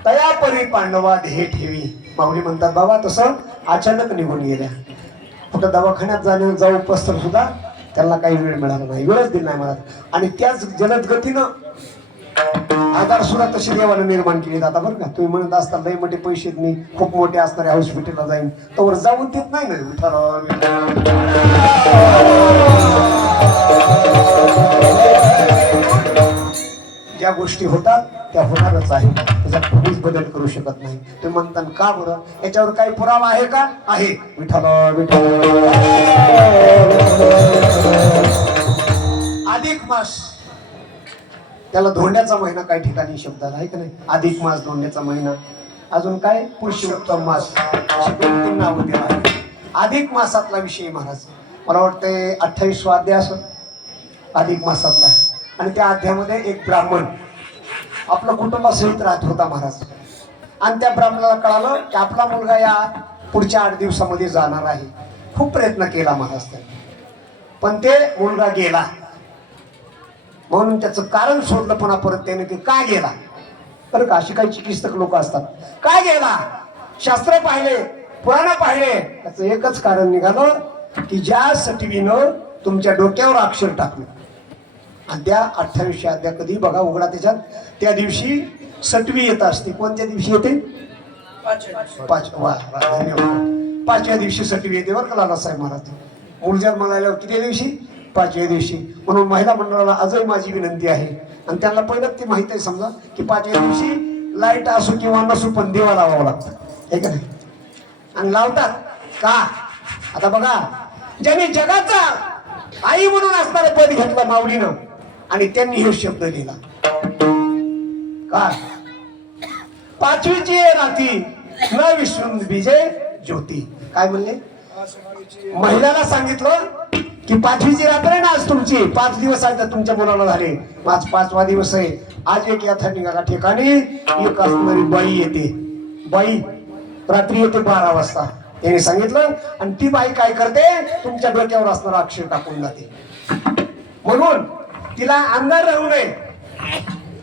तयापरी पांडवा ध्येय ठेवी. माऊली म्हणतात बाबा तसं अचानक निघून गेल्या. कुठं दवाखान्यात जाऊ पस्तर सुद्धा त्यांना काही वेळ मिळाला नाही, वेळच दिला नाही मला. आणि त्याच जलद गतीनं आधार सुद्धा तशी देवाने निर्माण केली जातात बरं का. तुम्ही म्हणत असता लय मोठे पैसे मी खूप मोठे असणारे हॉस्पिटलला जाईन तर जाऊन देत नाही ना. ज्या गोष्टी होतात त्या होणारच आहे, त्याच्यात कोणीच बदल करू शकत नाही. तुम्ही म्हणता का बरं, याच्यावर काही पुरावा आहे का? आहे. विठ्ठल विठ्ठल. अधिक मास, त्याला धोंड्याचा महिना काही ठिकाणी शब्द आहे का नाही. अधिक मास, धोंड्याचा महिना, अजून काय पुरुषोत्तम मास, अशी 2-3 नावं दिली आहे. अधिक मासातला विषय महाराज मला वाटतंय 28वा अध्याय असं अधिक मासातला. आणि त्या अध्यायामध्ये एक ब्राह्मण आपलं कुटुंबासहित राहत होता महाराज. आणि त्या ब्राह्मणाला कळालं की आपला मुलगा या पुढच्या 8 दिवसामध्ये जाणार आहे. खूप प्रयत्न केला महाराज त्याने, पण ते मुलगा गेला. म्हणून त्याचं कारण शोधलं पुन्हा परत त्याने की का गेला. बरं का, अशी काही चिकित्सक लोक असतात. काय गेला, शास्त्र पाहिले, पुराण पाहिले, त्याचं एकच कारण निघालं की ज्या सटवीनं तुमच्या डोक्यावर अक्षर टाकलं. आणि त्या 28 अध्याय कधी बघा उघडा त्याच्यात, त्या दिवशी सटवी येत असते. कोणत्या दिवशी येते? 5व्या दिवशी सटवी येते बरं का लालासाहेब महाराज. मूलजात म्हणाल्या किती दिवशी? 5व्या दिवशी. म्हणून महिला मंडळाला आजही माझी विनंती आहे, आणि त्यांना पहिलं ते माहित आहे समजा की 5व्या दिवशी लाईट असो किंवा नसो पण देवा लावावं लागतं, हे का नाही. आणि लावतात का? आता बघा, ज्यांनी जगाचा आई म्हणून असणारं पद घेतलं माऊलीनं, आणि त्यांनी हे शब्द लिहिला काय, 5वीची राती न विसरून विजय ज्योती. काय म्हणले? महिलाला सांगितलं की 5वीची रात्र आहे ना आज तुमची, 5 दिवस आहेत तुमच्या मुलाला झाले, आज 5वा दिवस आहे. आज एक या ठिकाणी एक असणारी बाई येते. बाई रात्री येते 12 वाजता त्याने सांगितलं. आणि ती बाई काय करते, तुमच्या डोक्यावर असणारा अक्षर टाकून जाते. म्हणून तिला अंधार राहू नये,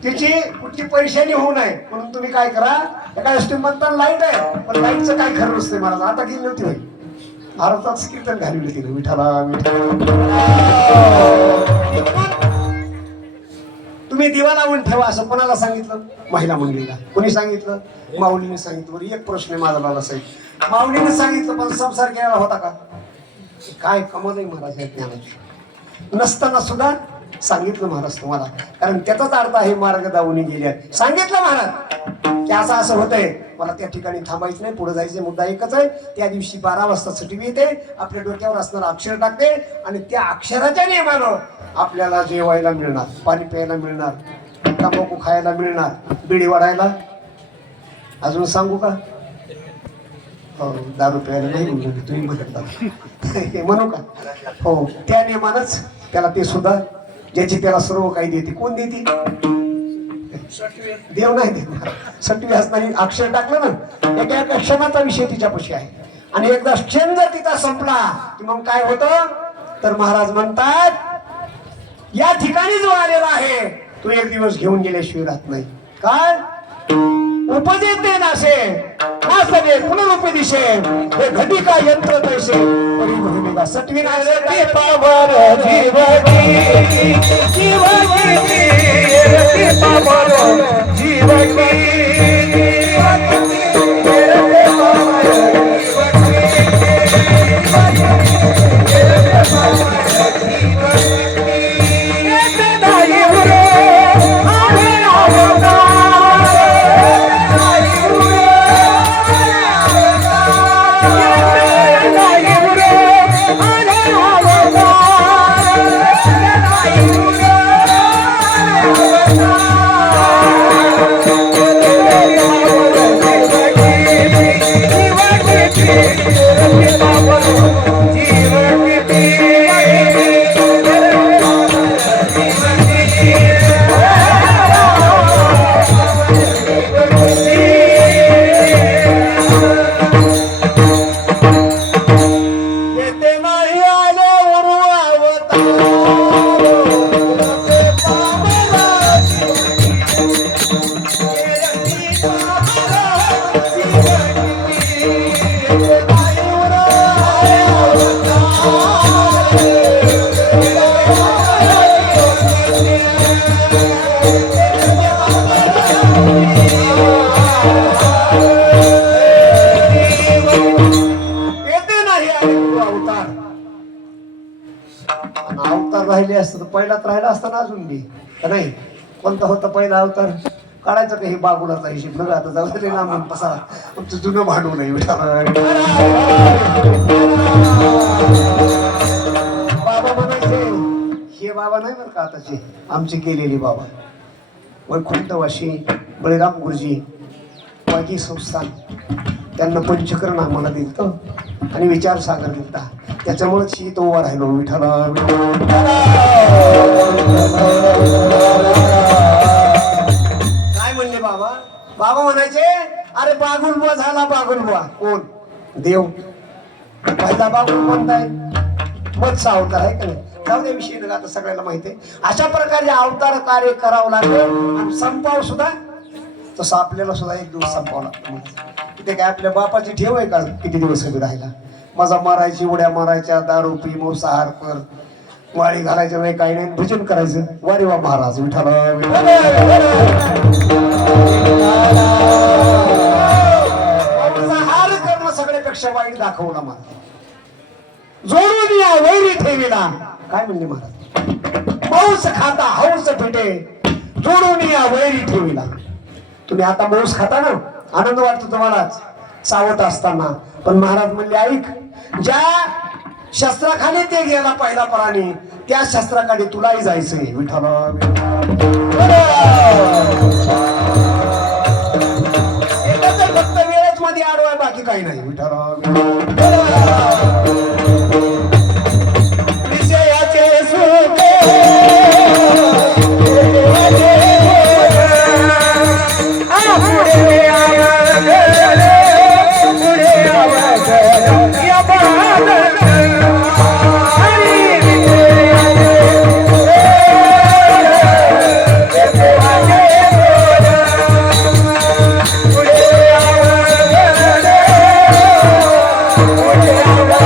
तिची कुठली परेशानी होऊ नये, म्हणून तुम्ही काय करा, एका गोष्टी म्हणता लाईट आहे पण लाईटचं काय खरं नसते महाराज. आता गेली नव्हती बाई, भारतात कीर्तन घालवली तिने विठाला तुम्ही दिवा लावून ठेवा असं कोणाला सांगितलं? महिला मंडळीला. कोणी सांगितलं? माऊलीने सांगितलं. बरं एक प्रश्न आहे माझा लाला साहेब, माऊलीने सांगितलं पण संसार केला होता का? काय कमाल आहे महाराज या ज्ञानाची. नसताना सुद्धा सांगितलं महाराज तुम्हाला, कारण त्याचाच अर्थ आहे मार्ग दावून गेल्यात. सांगितलं महाराज की असं असं होतंय, मला त्या ठिकाणी थांबायचं नाही, पुढे जायचं. मुद्दा एकच आहे, त्या दिवशी 12 वाजता सटवी येते, आपल्या डोक्यावर असणारं अक्षर टाकते, आणि त्या अक्षराच्या नियमानं आपल्याला जेवायला मिळणार, पाणी प्यायला मिळणार, तंबाखू खायला मिळणार, बिडी वाढायला. अजून सांगू का? हो, दारू प्यायला नाही म्हणून तुम्ही म्हणता म्हणू का? हो, त्या नियमानच त्याला ते सुद्धा, ज्याची त्याला सर्व काही देते. कोण देते? देव नाही देणार. सटवी असताना अक्षर टाकलं ना, एका क्षणाचा विषय तिच्यापाशी आहे. आणि एकदा क्षण जर तिचा संपला की मग काय होतं, तर महाराज म्हणतात या ठिकाणी जो आलेला आहे तो एक दिवस घेऊन गेल्याशिवाय राहत नाही. काय? उपजेते नाशे नासने पुनरुपी दिशे हे घटिका यंत्र तैसे परिभ्रमिका सत्वी नाशे पावर जीवकी जीवकी पावर जीवकी राहिले असतं तर पहिलाच राहिला असता ना अजून बी का नाही. कोणता होता पहिला अवतार काढायचा काही बागुलाचा हिशेब बघा. आता जाऊ तरी लांबून पसा तुमचं जुनं भांडू नाही. बाबा म्हणायचे हे बाबा नाही बरं का आताचे आमचे केलेले बाबा. वैकुंठवासी बळीराम गुरुजी वागी संस्थान त्यांना पंचकरण आम्हाला दिलतं आणि विचार सागर दिलता. त्याच्यामुळेच ही तो उभा राहिलो विठाला. काय म्हणले बाबा. बाबा म्हणायचे अरे बागुलबुवा झाला बागुलबुवा. कोण देव पहिला बागुल कोणताय मत्स्य अवतार आहे का नाही. जाऊ दे विषय नका आता सगळ्याला माहिती आहे. अशा प्रकारे अवतार कार्य करावं लागलं आणि संपाव सुद्धा तसं आपल्याला सुद्धा एक दिवस संपावं लागतं. ते काय आपल्या बापाची ठेव आहे का किती दिवस उभी राहिला. माझा मारायची उड्या मारायच्या दारू पी मांसाहार कर वाळी घालायच्या वेळी काही नाही भजन करायचं. वारे वा महाराज विठाला हार करणं सगळ्यापेक्षा वाईट दाखवला मला. जोडून या वैरी ठेवीला काय म्हणले महाराज. मांस खाता हौस भेटे जोडून या वैरी ठेवीला. तुम्ही आता मांस खाता ना आनंद वाटतो तुम्हालाच सावत असताना. पण महाराज म्हणले ऐक ज्या शस्त्राखाली ते गेला पहिला प्राणी त्या शस्त्राखाली तुलाही जायचंय विठाला. फक्त वेळेच मध्ये आडवाय बाकी काही नाही विठाला. Yeah.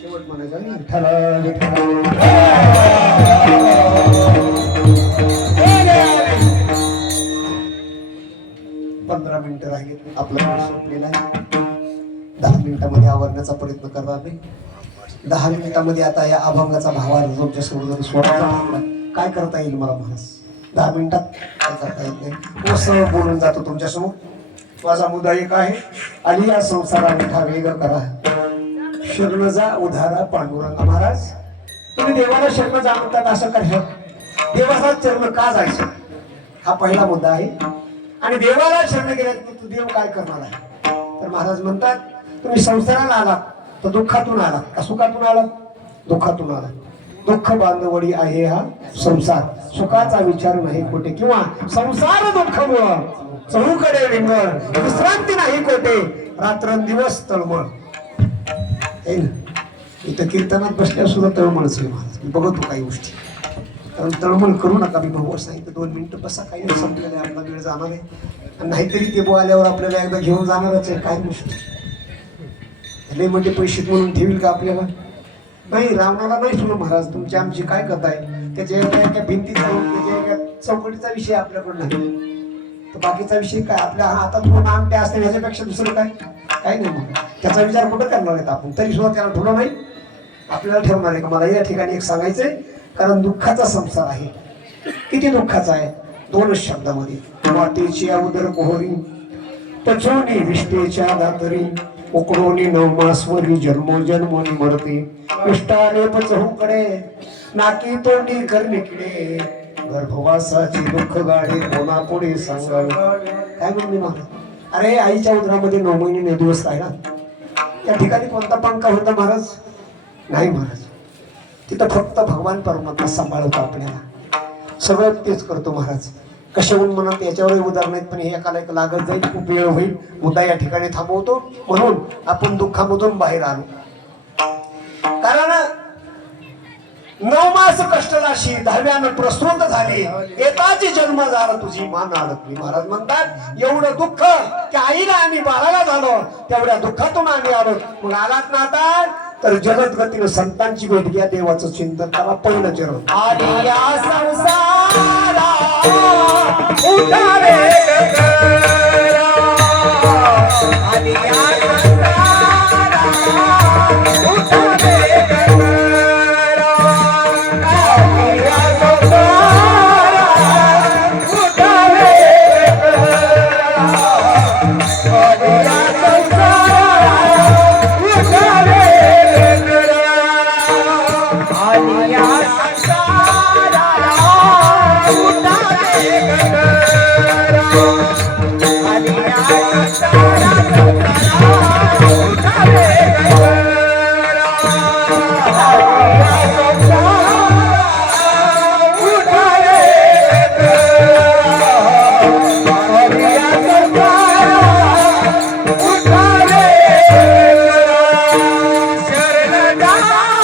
शेवट म्हणायचं आणि विठ्ठल विठ्ठल. 15 मिनिटं राहिली आपला वेळ संपलेला आहे. 10 मिनिटांमध्ये आवरण्याचा प्रयत्न करणार नाही. 10 मिनिटांमध्ये आता या अभंगाचा भावार्थ तुमच्या समोर सोडायचा काय करता येईल मला महाराज? 10 मिनिटात काय करता येत नाही. सरळ बोलून जातो तुमच्या समोर. माझा मुद्दा एक आहे, आणि या संसारा मिठा वेग करा, शरण जा उधारा पांडुरंग. महाराज तुम्ही देवाला शरण जा म्हणतात, असं कर. देवाला चरण का जायचं हा पहिला मुद्दा आहे. आणि देवाला शरण गेल्यानंतर तू देव काय करणार आहे? तर महाराज म्हणतात तुम्ही संसाराला आलात तर दुःखातून आलात का सुखातून आलात? दुःखातून आलात. दुःख बांधवडी आहे हा संसार, सुखाचा विचार नाही कोठे, किंवा संसार दुःख चहूकडे विंगळ, विश्रांती नाही कोठे, रात्रंदिवस तळमळ. इथं कीर्तनात बसल्यावर सुद्धा तळमळच आहे महाराज. मी बघतो काही गोष्टी, कारण तळमळ करू नका. मी भाऊ सांगितलं 2 मिनिटं बसा, काही नाही संपलेलं आहे, आपला वेळ जाणार आहे. नाहीतरी ते बोलाल्यावर आपल्याला एकदा घेऊन जाणारच आहे. काय गोष्ट लय म्हणजे पैसे म्हणून ठेवील का आपल्याला? नाही, रावणाला नाही सुरू महाराज. तुमची आमची काय कथा आहे? त्याच्या एका भिंतीचा त्याच्या एका चौकटीचा विषय आपल्याकडे नाही, तर बाकीचा विषय काय आपल्या हातात नाम ते असते, ह्याच्यापेक्षा दुसरं काय नाही. मग त्याचा विचार कुठं करणार आहेत आपण? तरी सुद्धा त्याला ठेवलं नाही, आपल्याला ठेवणार आहे का? मला या ठिकाणी एक सांगायचंय, कारण दुःखाचा संसार आहे. किती दुःखाचा आहे? 2 शब्दामध्ये. वाटेची उदर कोहरी, पचवणी विष्टेच्या दातरी, उकडोनी नवमास्वरी, जन्मोजन्मोनी मरते, इष्टाने पचहूकडे, नाकी तोंडी करनिकडे, गर्भवासाची दुःख गाडी कोणा पुढे सांगावी. काय म्हणून मी महाराज? अरे आईच्या उदरामध्ये 9 महिने 9 दिवस राहिला, त्या ठिकाणी कोणता पंखा होता महाराज? नाही महाराज. तिथं फक्त भगवान परमात्मा सांभाळतो आपल्याला, सगळं तेच करतो महाराज. कशाहून म्हणत याच्यावरही उदाहरण आहेत, पण हे एकाला एक लागत जाईल, खूप वेळ होईल. मुद्दा या ठिकाणी थांबवतो. म्हणून आपण दुःखामधून बाहेर आलो, कारण 9 मास कष्टराशी 10व्यानं प्रस्तुत झाली, येताची जन्म झाला तुझी मान अडकली. महाराज म्हणतात एवढं दुःख त्या आईला आणि बाळाला झालं, तेवढ्या दुःखातून आम्ही आलो. मग आलात ना आता तर जलद गतीनं संतांची भेट घ्या, देवाचं चिंतन करा. पहिलं चरण. आणि या संसारा उठावे गगरा, आणि या संसारा उठावे गगरा, आणि या संसारा उठावे गगरा, आणि या संसारा उठावे आणि या संसारा उठावे गगरा, आणि या संसारा उठावे गगरा, आणि या संसारा उठावे गगरा, आणि या संसारा उठावे गगरा. शरण जाऊ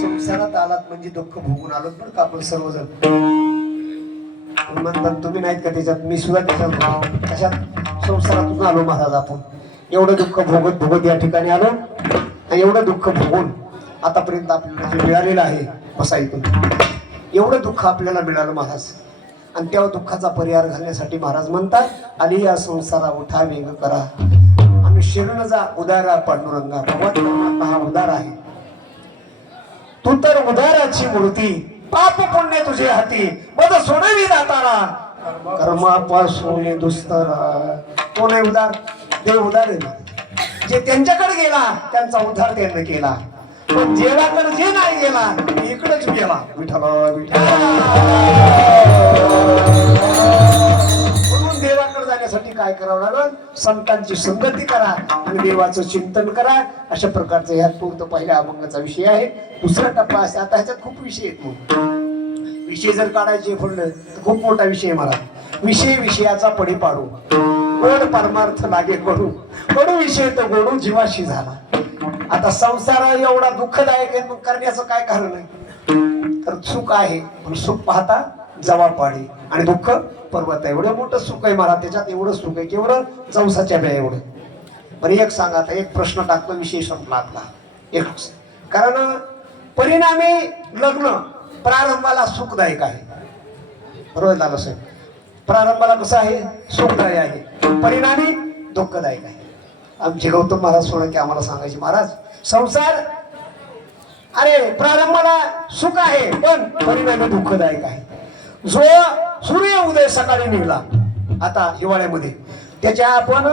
संसारात आलात म्हणजे दुःख भोगून आलोत. बरं का आपण सर्वजण. म्हणतात तुम्ही नाहीत का त्याच्यात, मी सुद्धा त्याच्यात. कशात? संसारातून आलो महाराज आपण. एवढं दुःख भोगत भोगत या ठिकाणी आलो आणि एवढं दुःख भोगून आतापर्यंत आपल्याला जे मिळालेलं आहे बसाईतून, एवढं दुःख आपल्याला मिळालं महाराज. आणि त्या दुःखाचा परिहार घालण्यासाठी महाराज म्हणतात, आली या संसारा उठा वेग करा, आम्ही शरण जा उदारा पांडुरंगा. भगवान परमात्मा हा उदार आहे. तू तर उदाराची मूर्ती, पाप पुण्य तुझे हाती, मग सोडवी दातारा, कर्मापासून दुस्तरा. कोण आहे उदार? देव उदार आहे. जे त्यांच्याकडे गेला त्यांचा उद्धार त्यांनी केला, पण देवाकडे जे नाही गेला इकडेच गेला. विठ्ठल विठ्ठल. म्हणून देवाकडे जाण्यासाठी काय करावं लागल? संतांची संगती करा आणि देवाचं चिंतन करा. अशा प्रकारचा ह्या पूर्ण पहिल्या अभंगाचा विषय आहे. दुसरा टप्पा असे, आता ह्याच्यात खूप विषय आहेत. विषय जर काढायचे पडलं तर खूप मोठा विषय मला. विषय विषयाचा पडी पाडू, गोड परमार्थ लागे कडू, कडू विषय तर गोडू जीवाशी झाला. आता संसार एवढा दुःखदायक आहे, मग करण्याचं काय कारण आहे? तर सुख आहे पण सुख पाहता जवा पाडी आणि दुःख पर्वत आहे. एवढं मोठं सुख आहे मला, त्याच्यात एवढं सुख आहे की एवढं जवसाच्या ब्या एवढं. पण एक सांगा, आता एक प्रश्न टाकतो, विषय संपला आपला. एक कारण परिणामी लग्न प्रारंभाला सुखदायक आहे. बरोबर झालं साहेब? प्रारंभाला कसं आहे? सुखदायक आहे, परिणामी दुःखदायक आहे. आमचे गौतम महाराज सोडके आम्हाला सांगायचे, महाराज संसार अरे प्रारंभाला सुख आहे पण परिणामी दुःखदायक आहे. जो सूर्य उदय सकाळी निघला आता हिवाळ्यामध्ये, त्याच्या आपण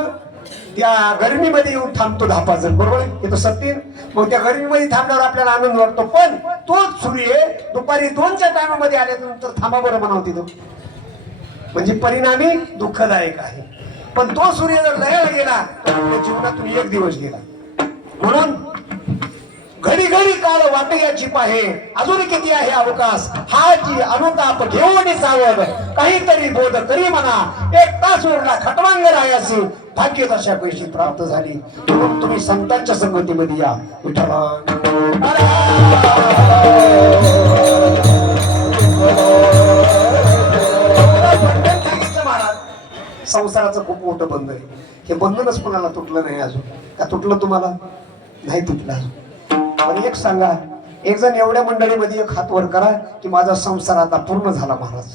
त्या गरमीमध्ये येऊन थांबतो 10-5 जण, बरोबर आहे? हे तर सत्य. मग त्या गरमीमध्ये थांबल्यावर आपल्याला आनंद वाटतो, पण तोच सूर्य दुपारी 2च्या टायमामध्ये आल्यानंतर थांबा बरं म्हणावं तिथं, म्हणजे परिणामी दुःखदायक आहे. पण तो सूर्य जर लयाला गेला तर आपल्या जीवनातून एक दिवस गेला. म्हणून घडी घडी काळ वाट याची पाहे, अजून किती आहे अवकाश, हा जी अनुताप घेऊन सावध, काहीतरी बोध करी म्हणा, एक तास उरला खटवांग रायासी, भाग्य दशा पैशी प्राप्त झाली. म्हणून तुम्ही संतांच्या संगतीमध्ये या. विठ्ठल संसाराचं खूप मोठं बंधन आहे. हे बंधनच कोणाला तुटलं नाही अजून. का तुटलं? तुम्हाला नाही तुटलं अजून. पण एक सांगा, एक जण एवढ्या मंडळीमध्ये एक हात वर करा की माझा संसार आता पूर्ण झाला महाराज.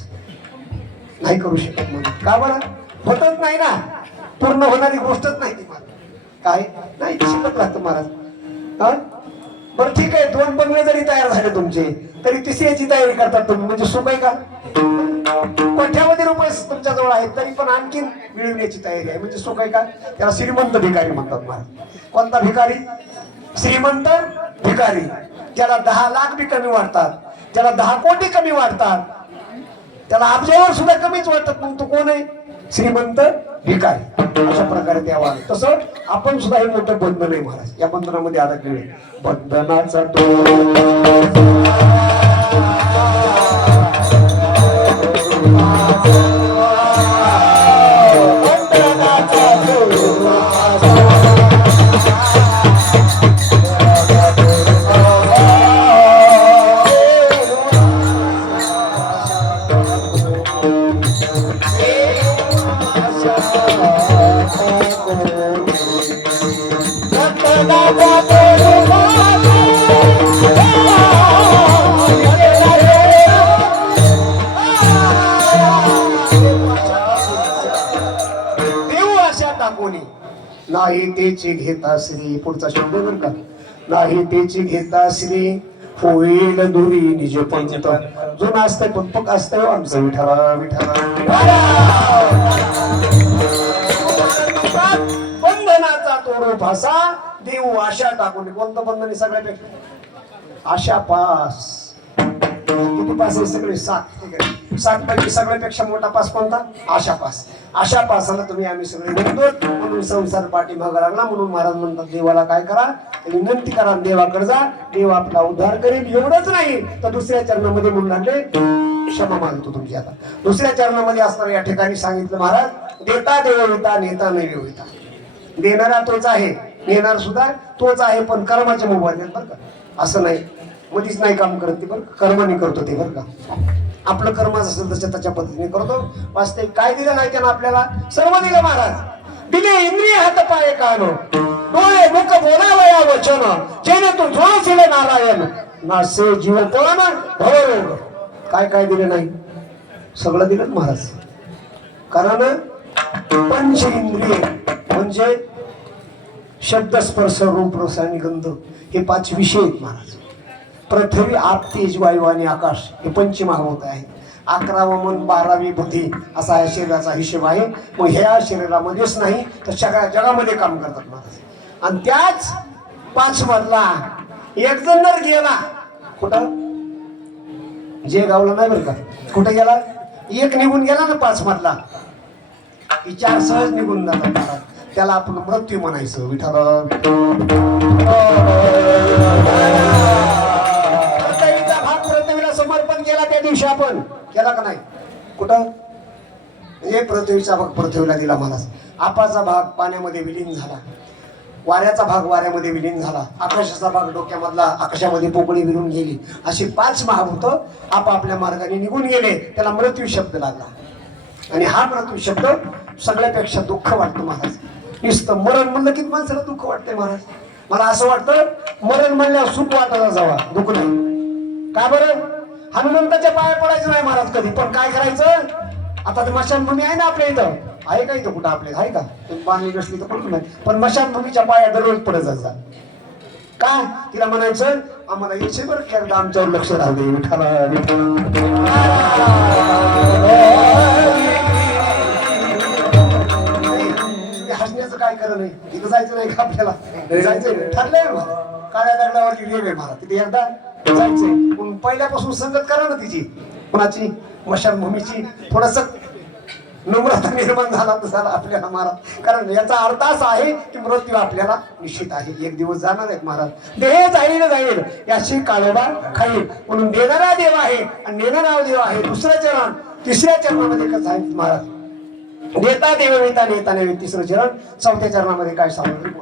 नाही करू शकत म्हणून. का बरं? होतच नाही ना, पूर्ण होणारी गोष्टच नाही ती. काय नाही शिकत लागतं महाराज. हा बरं ठीक आहे, 2 बंगले जरी तयार झाले तुमचे तरी तिसऱ्याची तयारी करतात तुम्ही, म्हणजे सुख आहे का? कोट्यावधी रुपये तुमच्या जवळ आहेत तरी पण आणखीन मिळवण्याची तयारी आहे, म्हणजे सुख आहे का? त्याला श्रीमंत भिकारी म्हणतात महाराज. कोणता भिकारी? श्रीमंत भिकारी. ज्याला 10 लाख बी कमी वाटतात, ज्याला 10 कोटी कमी वाटतात, त्याला अब्जावर सुद्धा कमीच वाटतात, मग तो कोण आहे? श्रीमंत भिकारी. अशा प्रकारे द्यावा. तसं आपण सुद्धा हे मोठं बंधन आहे महाराज. या बंधनामध्ये अडकले. बंधनाचा तो नाही तेची घेता श्री. पुढचा शब्द बर का, नाही तेची घेता श्री, होईल दुरी निज पंत. जो नाचतंय पंपक असतंय आमचं विठ्ठला विठ्ठला. बंधनाचा तोडो भासा, देऊ आशा टाकून. कोणतं बंधन आहे सगळ्यापेक्षा? आशा पास. किती पास आहे? सगळे 7. 7 पैकी सगळ्यापेक्षा मोठा पास कोणता? आशा पास. आशा पासाला तुम्ही आम्ही सगळे म्हणतो. म्हणून संसार पाठीमागा लागला. म्हणून महाराज म्हणतात देवाला काय करा? विनंती करा, देवाकडे जा, देव आपला उद्धार करेल. एवढंच नाही तर दुसऱ्या चरणामध्ये म्हणून लागले क्षमा मागतो तुमची. आता दुसऱ्या चरणामध्ये असताना या ठिकाणी सांगितलं महाराज, देता देवविता नेता नैवेविता. देणारा तोच आहे, नेणार सुद्धा तोच आहे, पण कर्माचे मोबाईल बरं का, असं नाही. मधीच नाही काम करत ते बरं, कर्माने करतो ते बरं का. आपलं कर्म असेल तसं त्याच्या पद्धतीने करतो. वास्तविक काय दिलं नाही त्यानं आपल्याला? सर्व दिलं महाराज. दिले इंद्रिय हात पाय कान डोळे मुख बोलावया वचन जेणे तू जोडसिले नारायण नासे जीव पळण भवरोग. काय काय दिले नाही? सगळं दिलं महाराज. कारण पंच इंद्रिय म्हणजे शब्द स्पर्श रूप रस आणि गंध हे 5 विषय आहेत महाराज. पृथ्वी आप तेज वायू आणि आकाश हे पंचमहाभूत आहे. 11वं मन 12वी बुद्धी असा या शरीराचा हिशोब आहे. मग ह्या शरीरामध्येच नाही तर सगळ्या जगामध्ये काम करतात महाराज. आणि त्याच 5 मधला एक जण जर गेला कुठं, जे गावला नाही बरं का, कुठे गेला? एक निघून गेला ना 5 मधला, 4 सहज निघून जातात महाराज. त्याला आपण मृत्यू म्हणायचं. विठाला भाग पृथ्वीला समर्पण केला त्या दिवशी आपण केला का नाही? कुठं? हे पृथ्वीचा भाग पृथ्वीला दिला महाराज. आपाचा भाग पाण्यामध्ये विलीन झाला, वाऱ्याचा भाग वाऱ्यामध्ये विलीन झाला, आकाशाचा भाग डोक्यामधला आकाशामध्ये पोकळी विरून गेली. अशी 5 महाभूत आपापल्या मार्गाने निघून गेले. त्याला मृत्यू शब्द लागला. आणि हा मृत्यू शब्द सगळ्यापेक्षा दुःख वाटतं महाराज. नुसतं मरण म्हणलं की माणसाला दुःख वाटतंय महाराज. मला असं वाटतं मरण म्हणल्यावर सुख वाटायला जावा, दुःख नाही. का बरं? हनुमंताच्या पाया पडायचं नाही महाराज कधी. पण काय करायचं? आता तर मशानभूमी आहे ना आपल्या इथं, आहे का इथं कुठं आपल्या? आहे का? पाणी नसली तर पण नाही. पण मशानभूमीच्या पाया दररोज पडत जायचा. का? तिला म्हणायचं आम्हाला याचे बरं खेळ आमच्यावर लक्ष राहू दे. विठाला हसण्याचं काय करा नाही. तिथं जायचं नाही का आपल्याला? जायचंय ठरलंय मला. काळ्या दगडावरती रेग आहे मला, तिथे एकदा जायचंय. पण पहिल्यापासून संगत करा ना तिची, कुणाची? मशानभूमीची. थोडस नम्रता निर्माण झाला तर झाला आपल्याला महाराज. कारण याचा अर्थ असा आहे की मृत्यू आपल्याला निश्चित आहे. एक दिवस जाणार आहेत महाराज. देह जाईल जाईल याची काळोबा खाईल. म्हणून देणारा देव आहे आणि नेणारा देव आहे. दुसरं चरण, तिसऱ्या चरणामध्ये कसं आहे महाराज? देता देव नेता नेता नव्हे, तिसरं चरण. 4थ्या चरणामध्ये काय सांगितलं?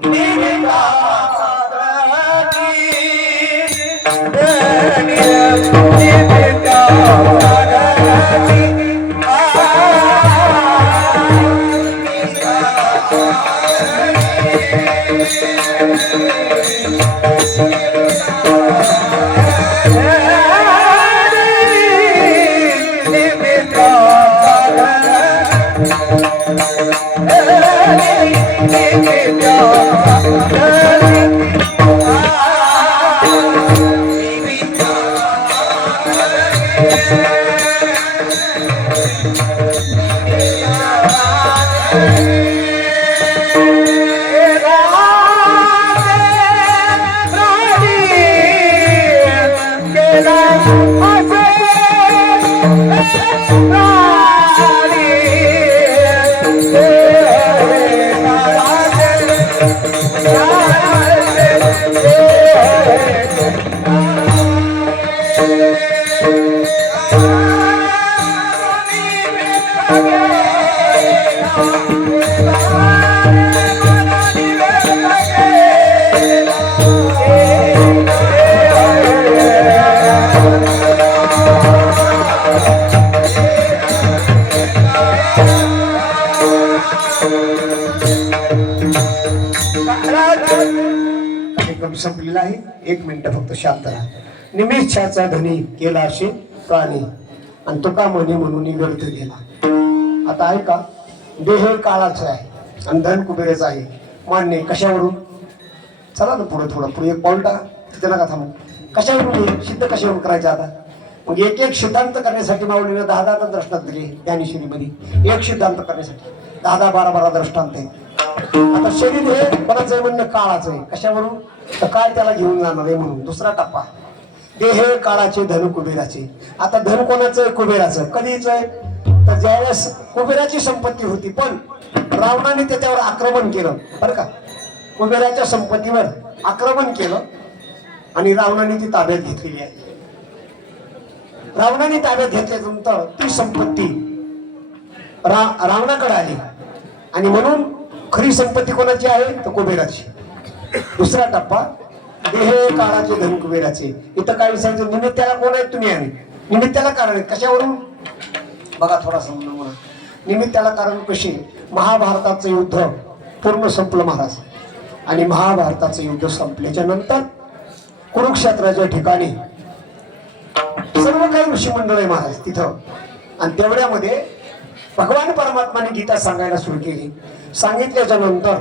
संपलेला आहे. 1 मिनिट फक्त शांत राहा. निमिषाचा धनी केला असे प्राणी आणि तुका म्हणे म्हणून व्यर्थ गेला. आता आहे का? देह काळाचा आहे आणि धन कुबेराचं आहे. मान्य. कशावरून? चला ना पुढे थोडं पुढे एक पाऊल टाका. तिथे नका थांबू. कशावरून सिद्ध कशावरून करायचं? आता मग एक सिद्धांत करण्यासाठी माऊलीने 10 दृष्टांत दिले ज्ञानेश्वरीमध्ये. एक सिद्धांत करण्यासाठी 10-12 दृष्टांत आहे. आता शरीर हे कोणाचं म्हणणं काळाचं आहे. कशावरून? तर काय त्याला घेऊन जाणार आहे म्हणून. दुसरा टप्पा देह काळाचे धन कुबेराचे. आता धन कोणाचं? कुबेराचं. कधीच आहे? तर ज्यावेळेस कुबेराची संपत्ती होती पण रावणाने त्याच्यावर आक्रमण केलं बरं का. कुबेराच्या संपत्तीवर आक्रमण केलं आणि रावणाने ती ताब्यात घेतलेली आहे. रावणाने ताब्यात घेतल्यानंतर ती संपत्ती रावणाकडे आली आणि म्हणून खरी संपत्ती कोणाची आहे? तर कुबेराची. दुसरा टप्पा हे काळाचे धन कुबेराचे. इथं काय विचारायचं, निमित्ताला कोण आहेत तुम्ही? आणि निमित्ताला कारण आहेत कशावरून बघा थोडासा म्हणा. निमित्ताला कारण कशी, महाभारताचं युद्ध पूर्ण संपलं महाराज. आणि महाभारताचं युद्ध संपल्याच्या नंतर कुरुक्षेत्राच्या ठिकाणी सर्व काही ऋषी मंडळ आहे महाराज तिथं. आणि तेवढ्यामध्ये भगवान परमात्माने गीता सांगायला सुरू केली. सांगितल्याच्या नंतर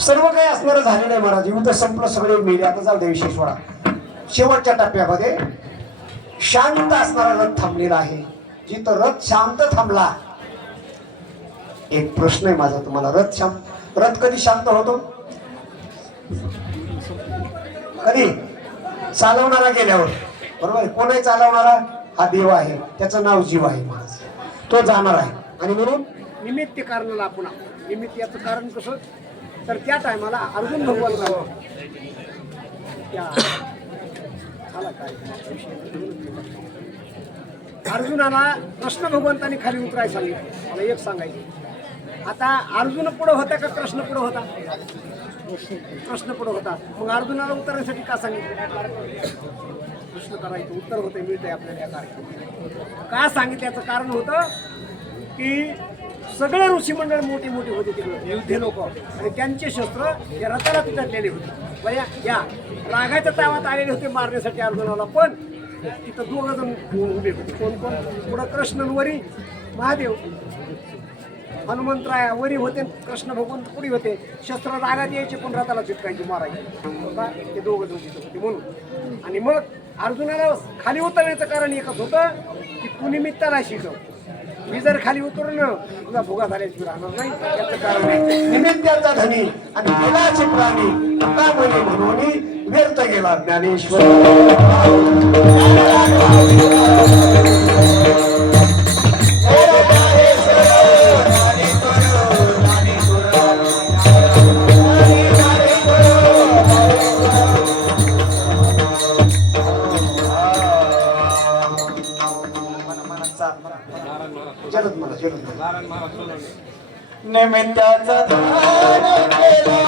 सर्व काही असणारं झालेलं आहे महाराज. युद्ध संपलं, सगळे मेले. आता जाऊ दे विषय सोडा. शेवटच्या टप्प्यामध्ये शांत असणारा रथ थांबलेला आहे. जिथं रथ शांत थांबला, एक प्रश्न आहे माझा तुम्हाला. रथ कधी शांत होतो? कधी? चालवणारा गेल्यावर. बरोबर. कोण आहे चालवणारा? हा देव आहे, त्याचं नाव जीव आहे महाराज. तो जाणार आहे. आणि म्हणून निमित्त कारणाला आपण निमित्त याचं कारण कसं, तर त्या टायमाला अर्जुन भगवान अर्जुनाला कृष्ण भगवंतांनी खाली उतरायला सांगितलं. मला एक सांगायचं, आता अर्जुन पुढे होता का कृष्ण पुढे होता? कृष्ण पुढे होता. मग अर्जुनाला उतरण्यासाठी का सांगितलं? कृष्ण करायचं उत्तर होते, मिळतंय आपल्याला या कार्यक्रमात. का सांगितलं? याचं कारण होतं की सगळे ऋषी मंडळ मोठी मोठी होते तिकडे, युद्धे लोक, आणि त्यांचे शस्त्र या रथाला पिटलेले होते. बया या रागाच्या तावात आलेले होते मारण्यासाठी अर्जुनाला. पण तिथं दोघ जण उभे होते. कोण कोण? पुढं कृष्ण वरी महादेव, हनुमंतराय वरी होते, कृष्ण भगवंत पुढे होते. शस्त्र रागात यायचे पण रथाला चिटकायचे, मारायचे. ते दोघं जण तिथं होते म्हणून. आणि मग अर्जुनाला खाली उतरण्याचं कारण एकच होतं की तू निमित्ताला शिकव. मी जर खाली उतरून तुझा भोगा झाल्याची राहणार नाही. याचं कारण आहे निमित्ताचा धनी आणि गेलाचे प्राणी का म्हणे म्हणून व्यर्थ गेला ज्ञानेश्वर. निमित्ताचा दान केला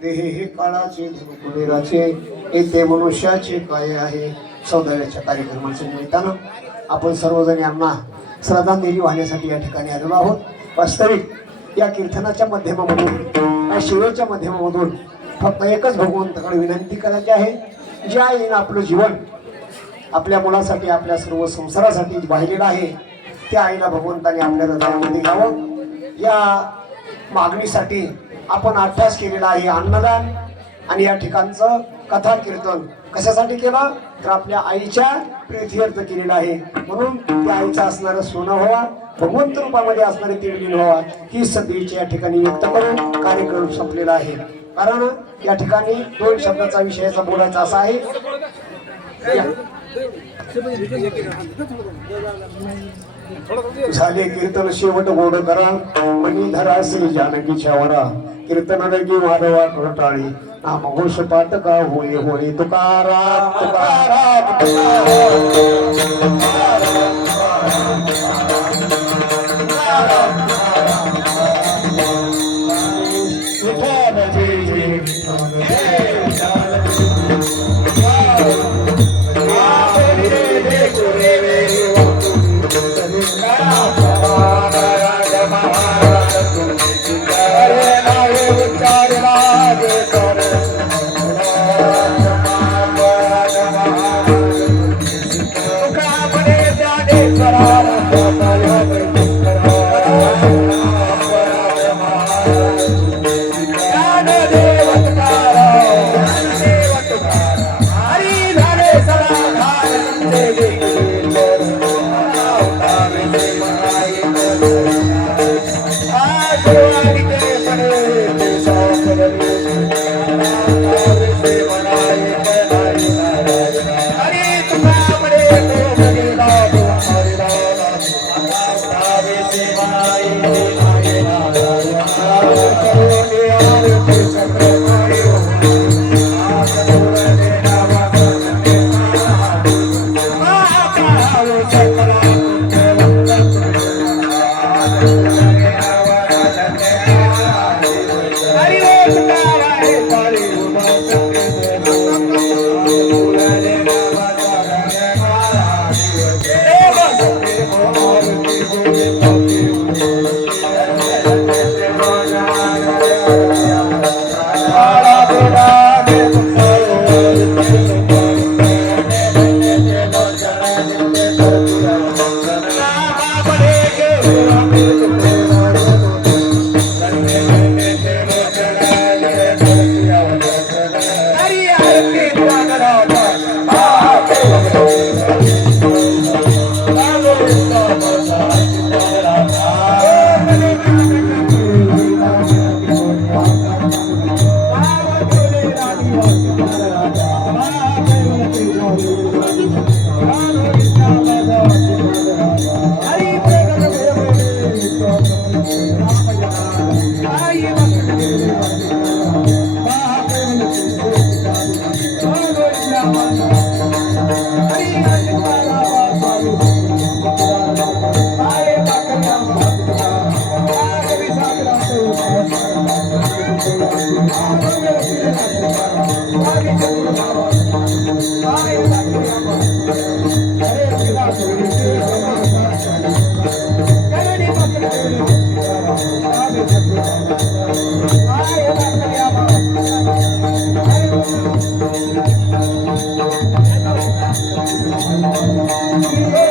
देहे हे काळाचे कुबेराचे येथे मनुष्याचे काय आहे. सौदाव्याच्या कार्यक्रमाच्या निमित्तानं आपण सर्वजण यांना श्रद्धांजली वाहण्यासाठी या ठिकाणी आलेलो आहोत. वास्तविक या कीर्तनाच्या माध्यमामधून या शिवेच्या माध्यमामधून फक्त एकच भगवंताकडे विनंती करायची आहे. ज्या आईनं आपलं जीवन आपल्या मुलासाठी आपल्या सर्व संसारासाठी वाहिलेलं आहे त्या आईला भगवंताने आपल्या हृदयामध्ये घ्यावं. या मागणीसाठी आपण अभ्यास केलेला आहे अन्नदान आणि या ठिकाणचं कथा कीर्तन कशासाठी केलं तर आपल्या आईच्या प्रीत्यर्थ केलेलं आहे. म्हणून त्या आईचं असणारं सोनं व्हावा भगवंत रूपामध्ये असणारे तिळबिल व्हावा ही सदिच्छा या ठिकाणी व्यक्त करून कार्यक्रम संपलेला आहे. कारण या ठिकाणी 2 शब्दाचा विषयाचा बोलायचा असा आहे. झाले कीर्तन शेवट गोड करा मनी धरा श्री जानकीच्या वरा कीर्तन लगी वाढवा टाळी नाम घोष पातका होळी होळी तुकाराम तुकाराम Thank you.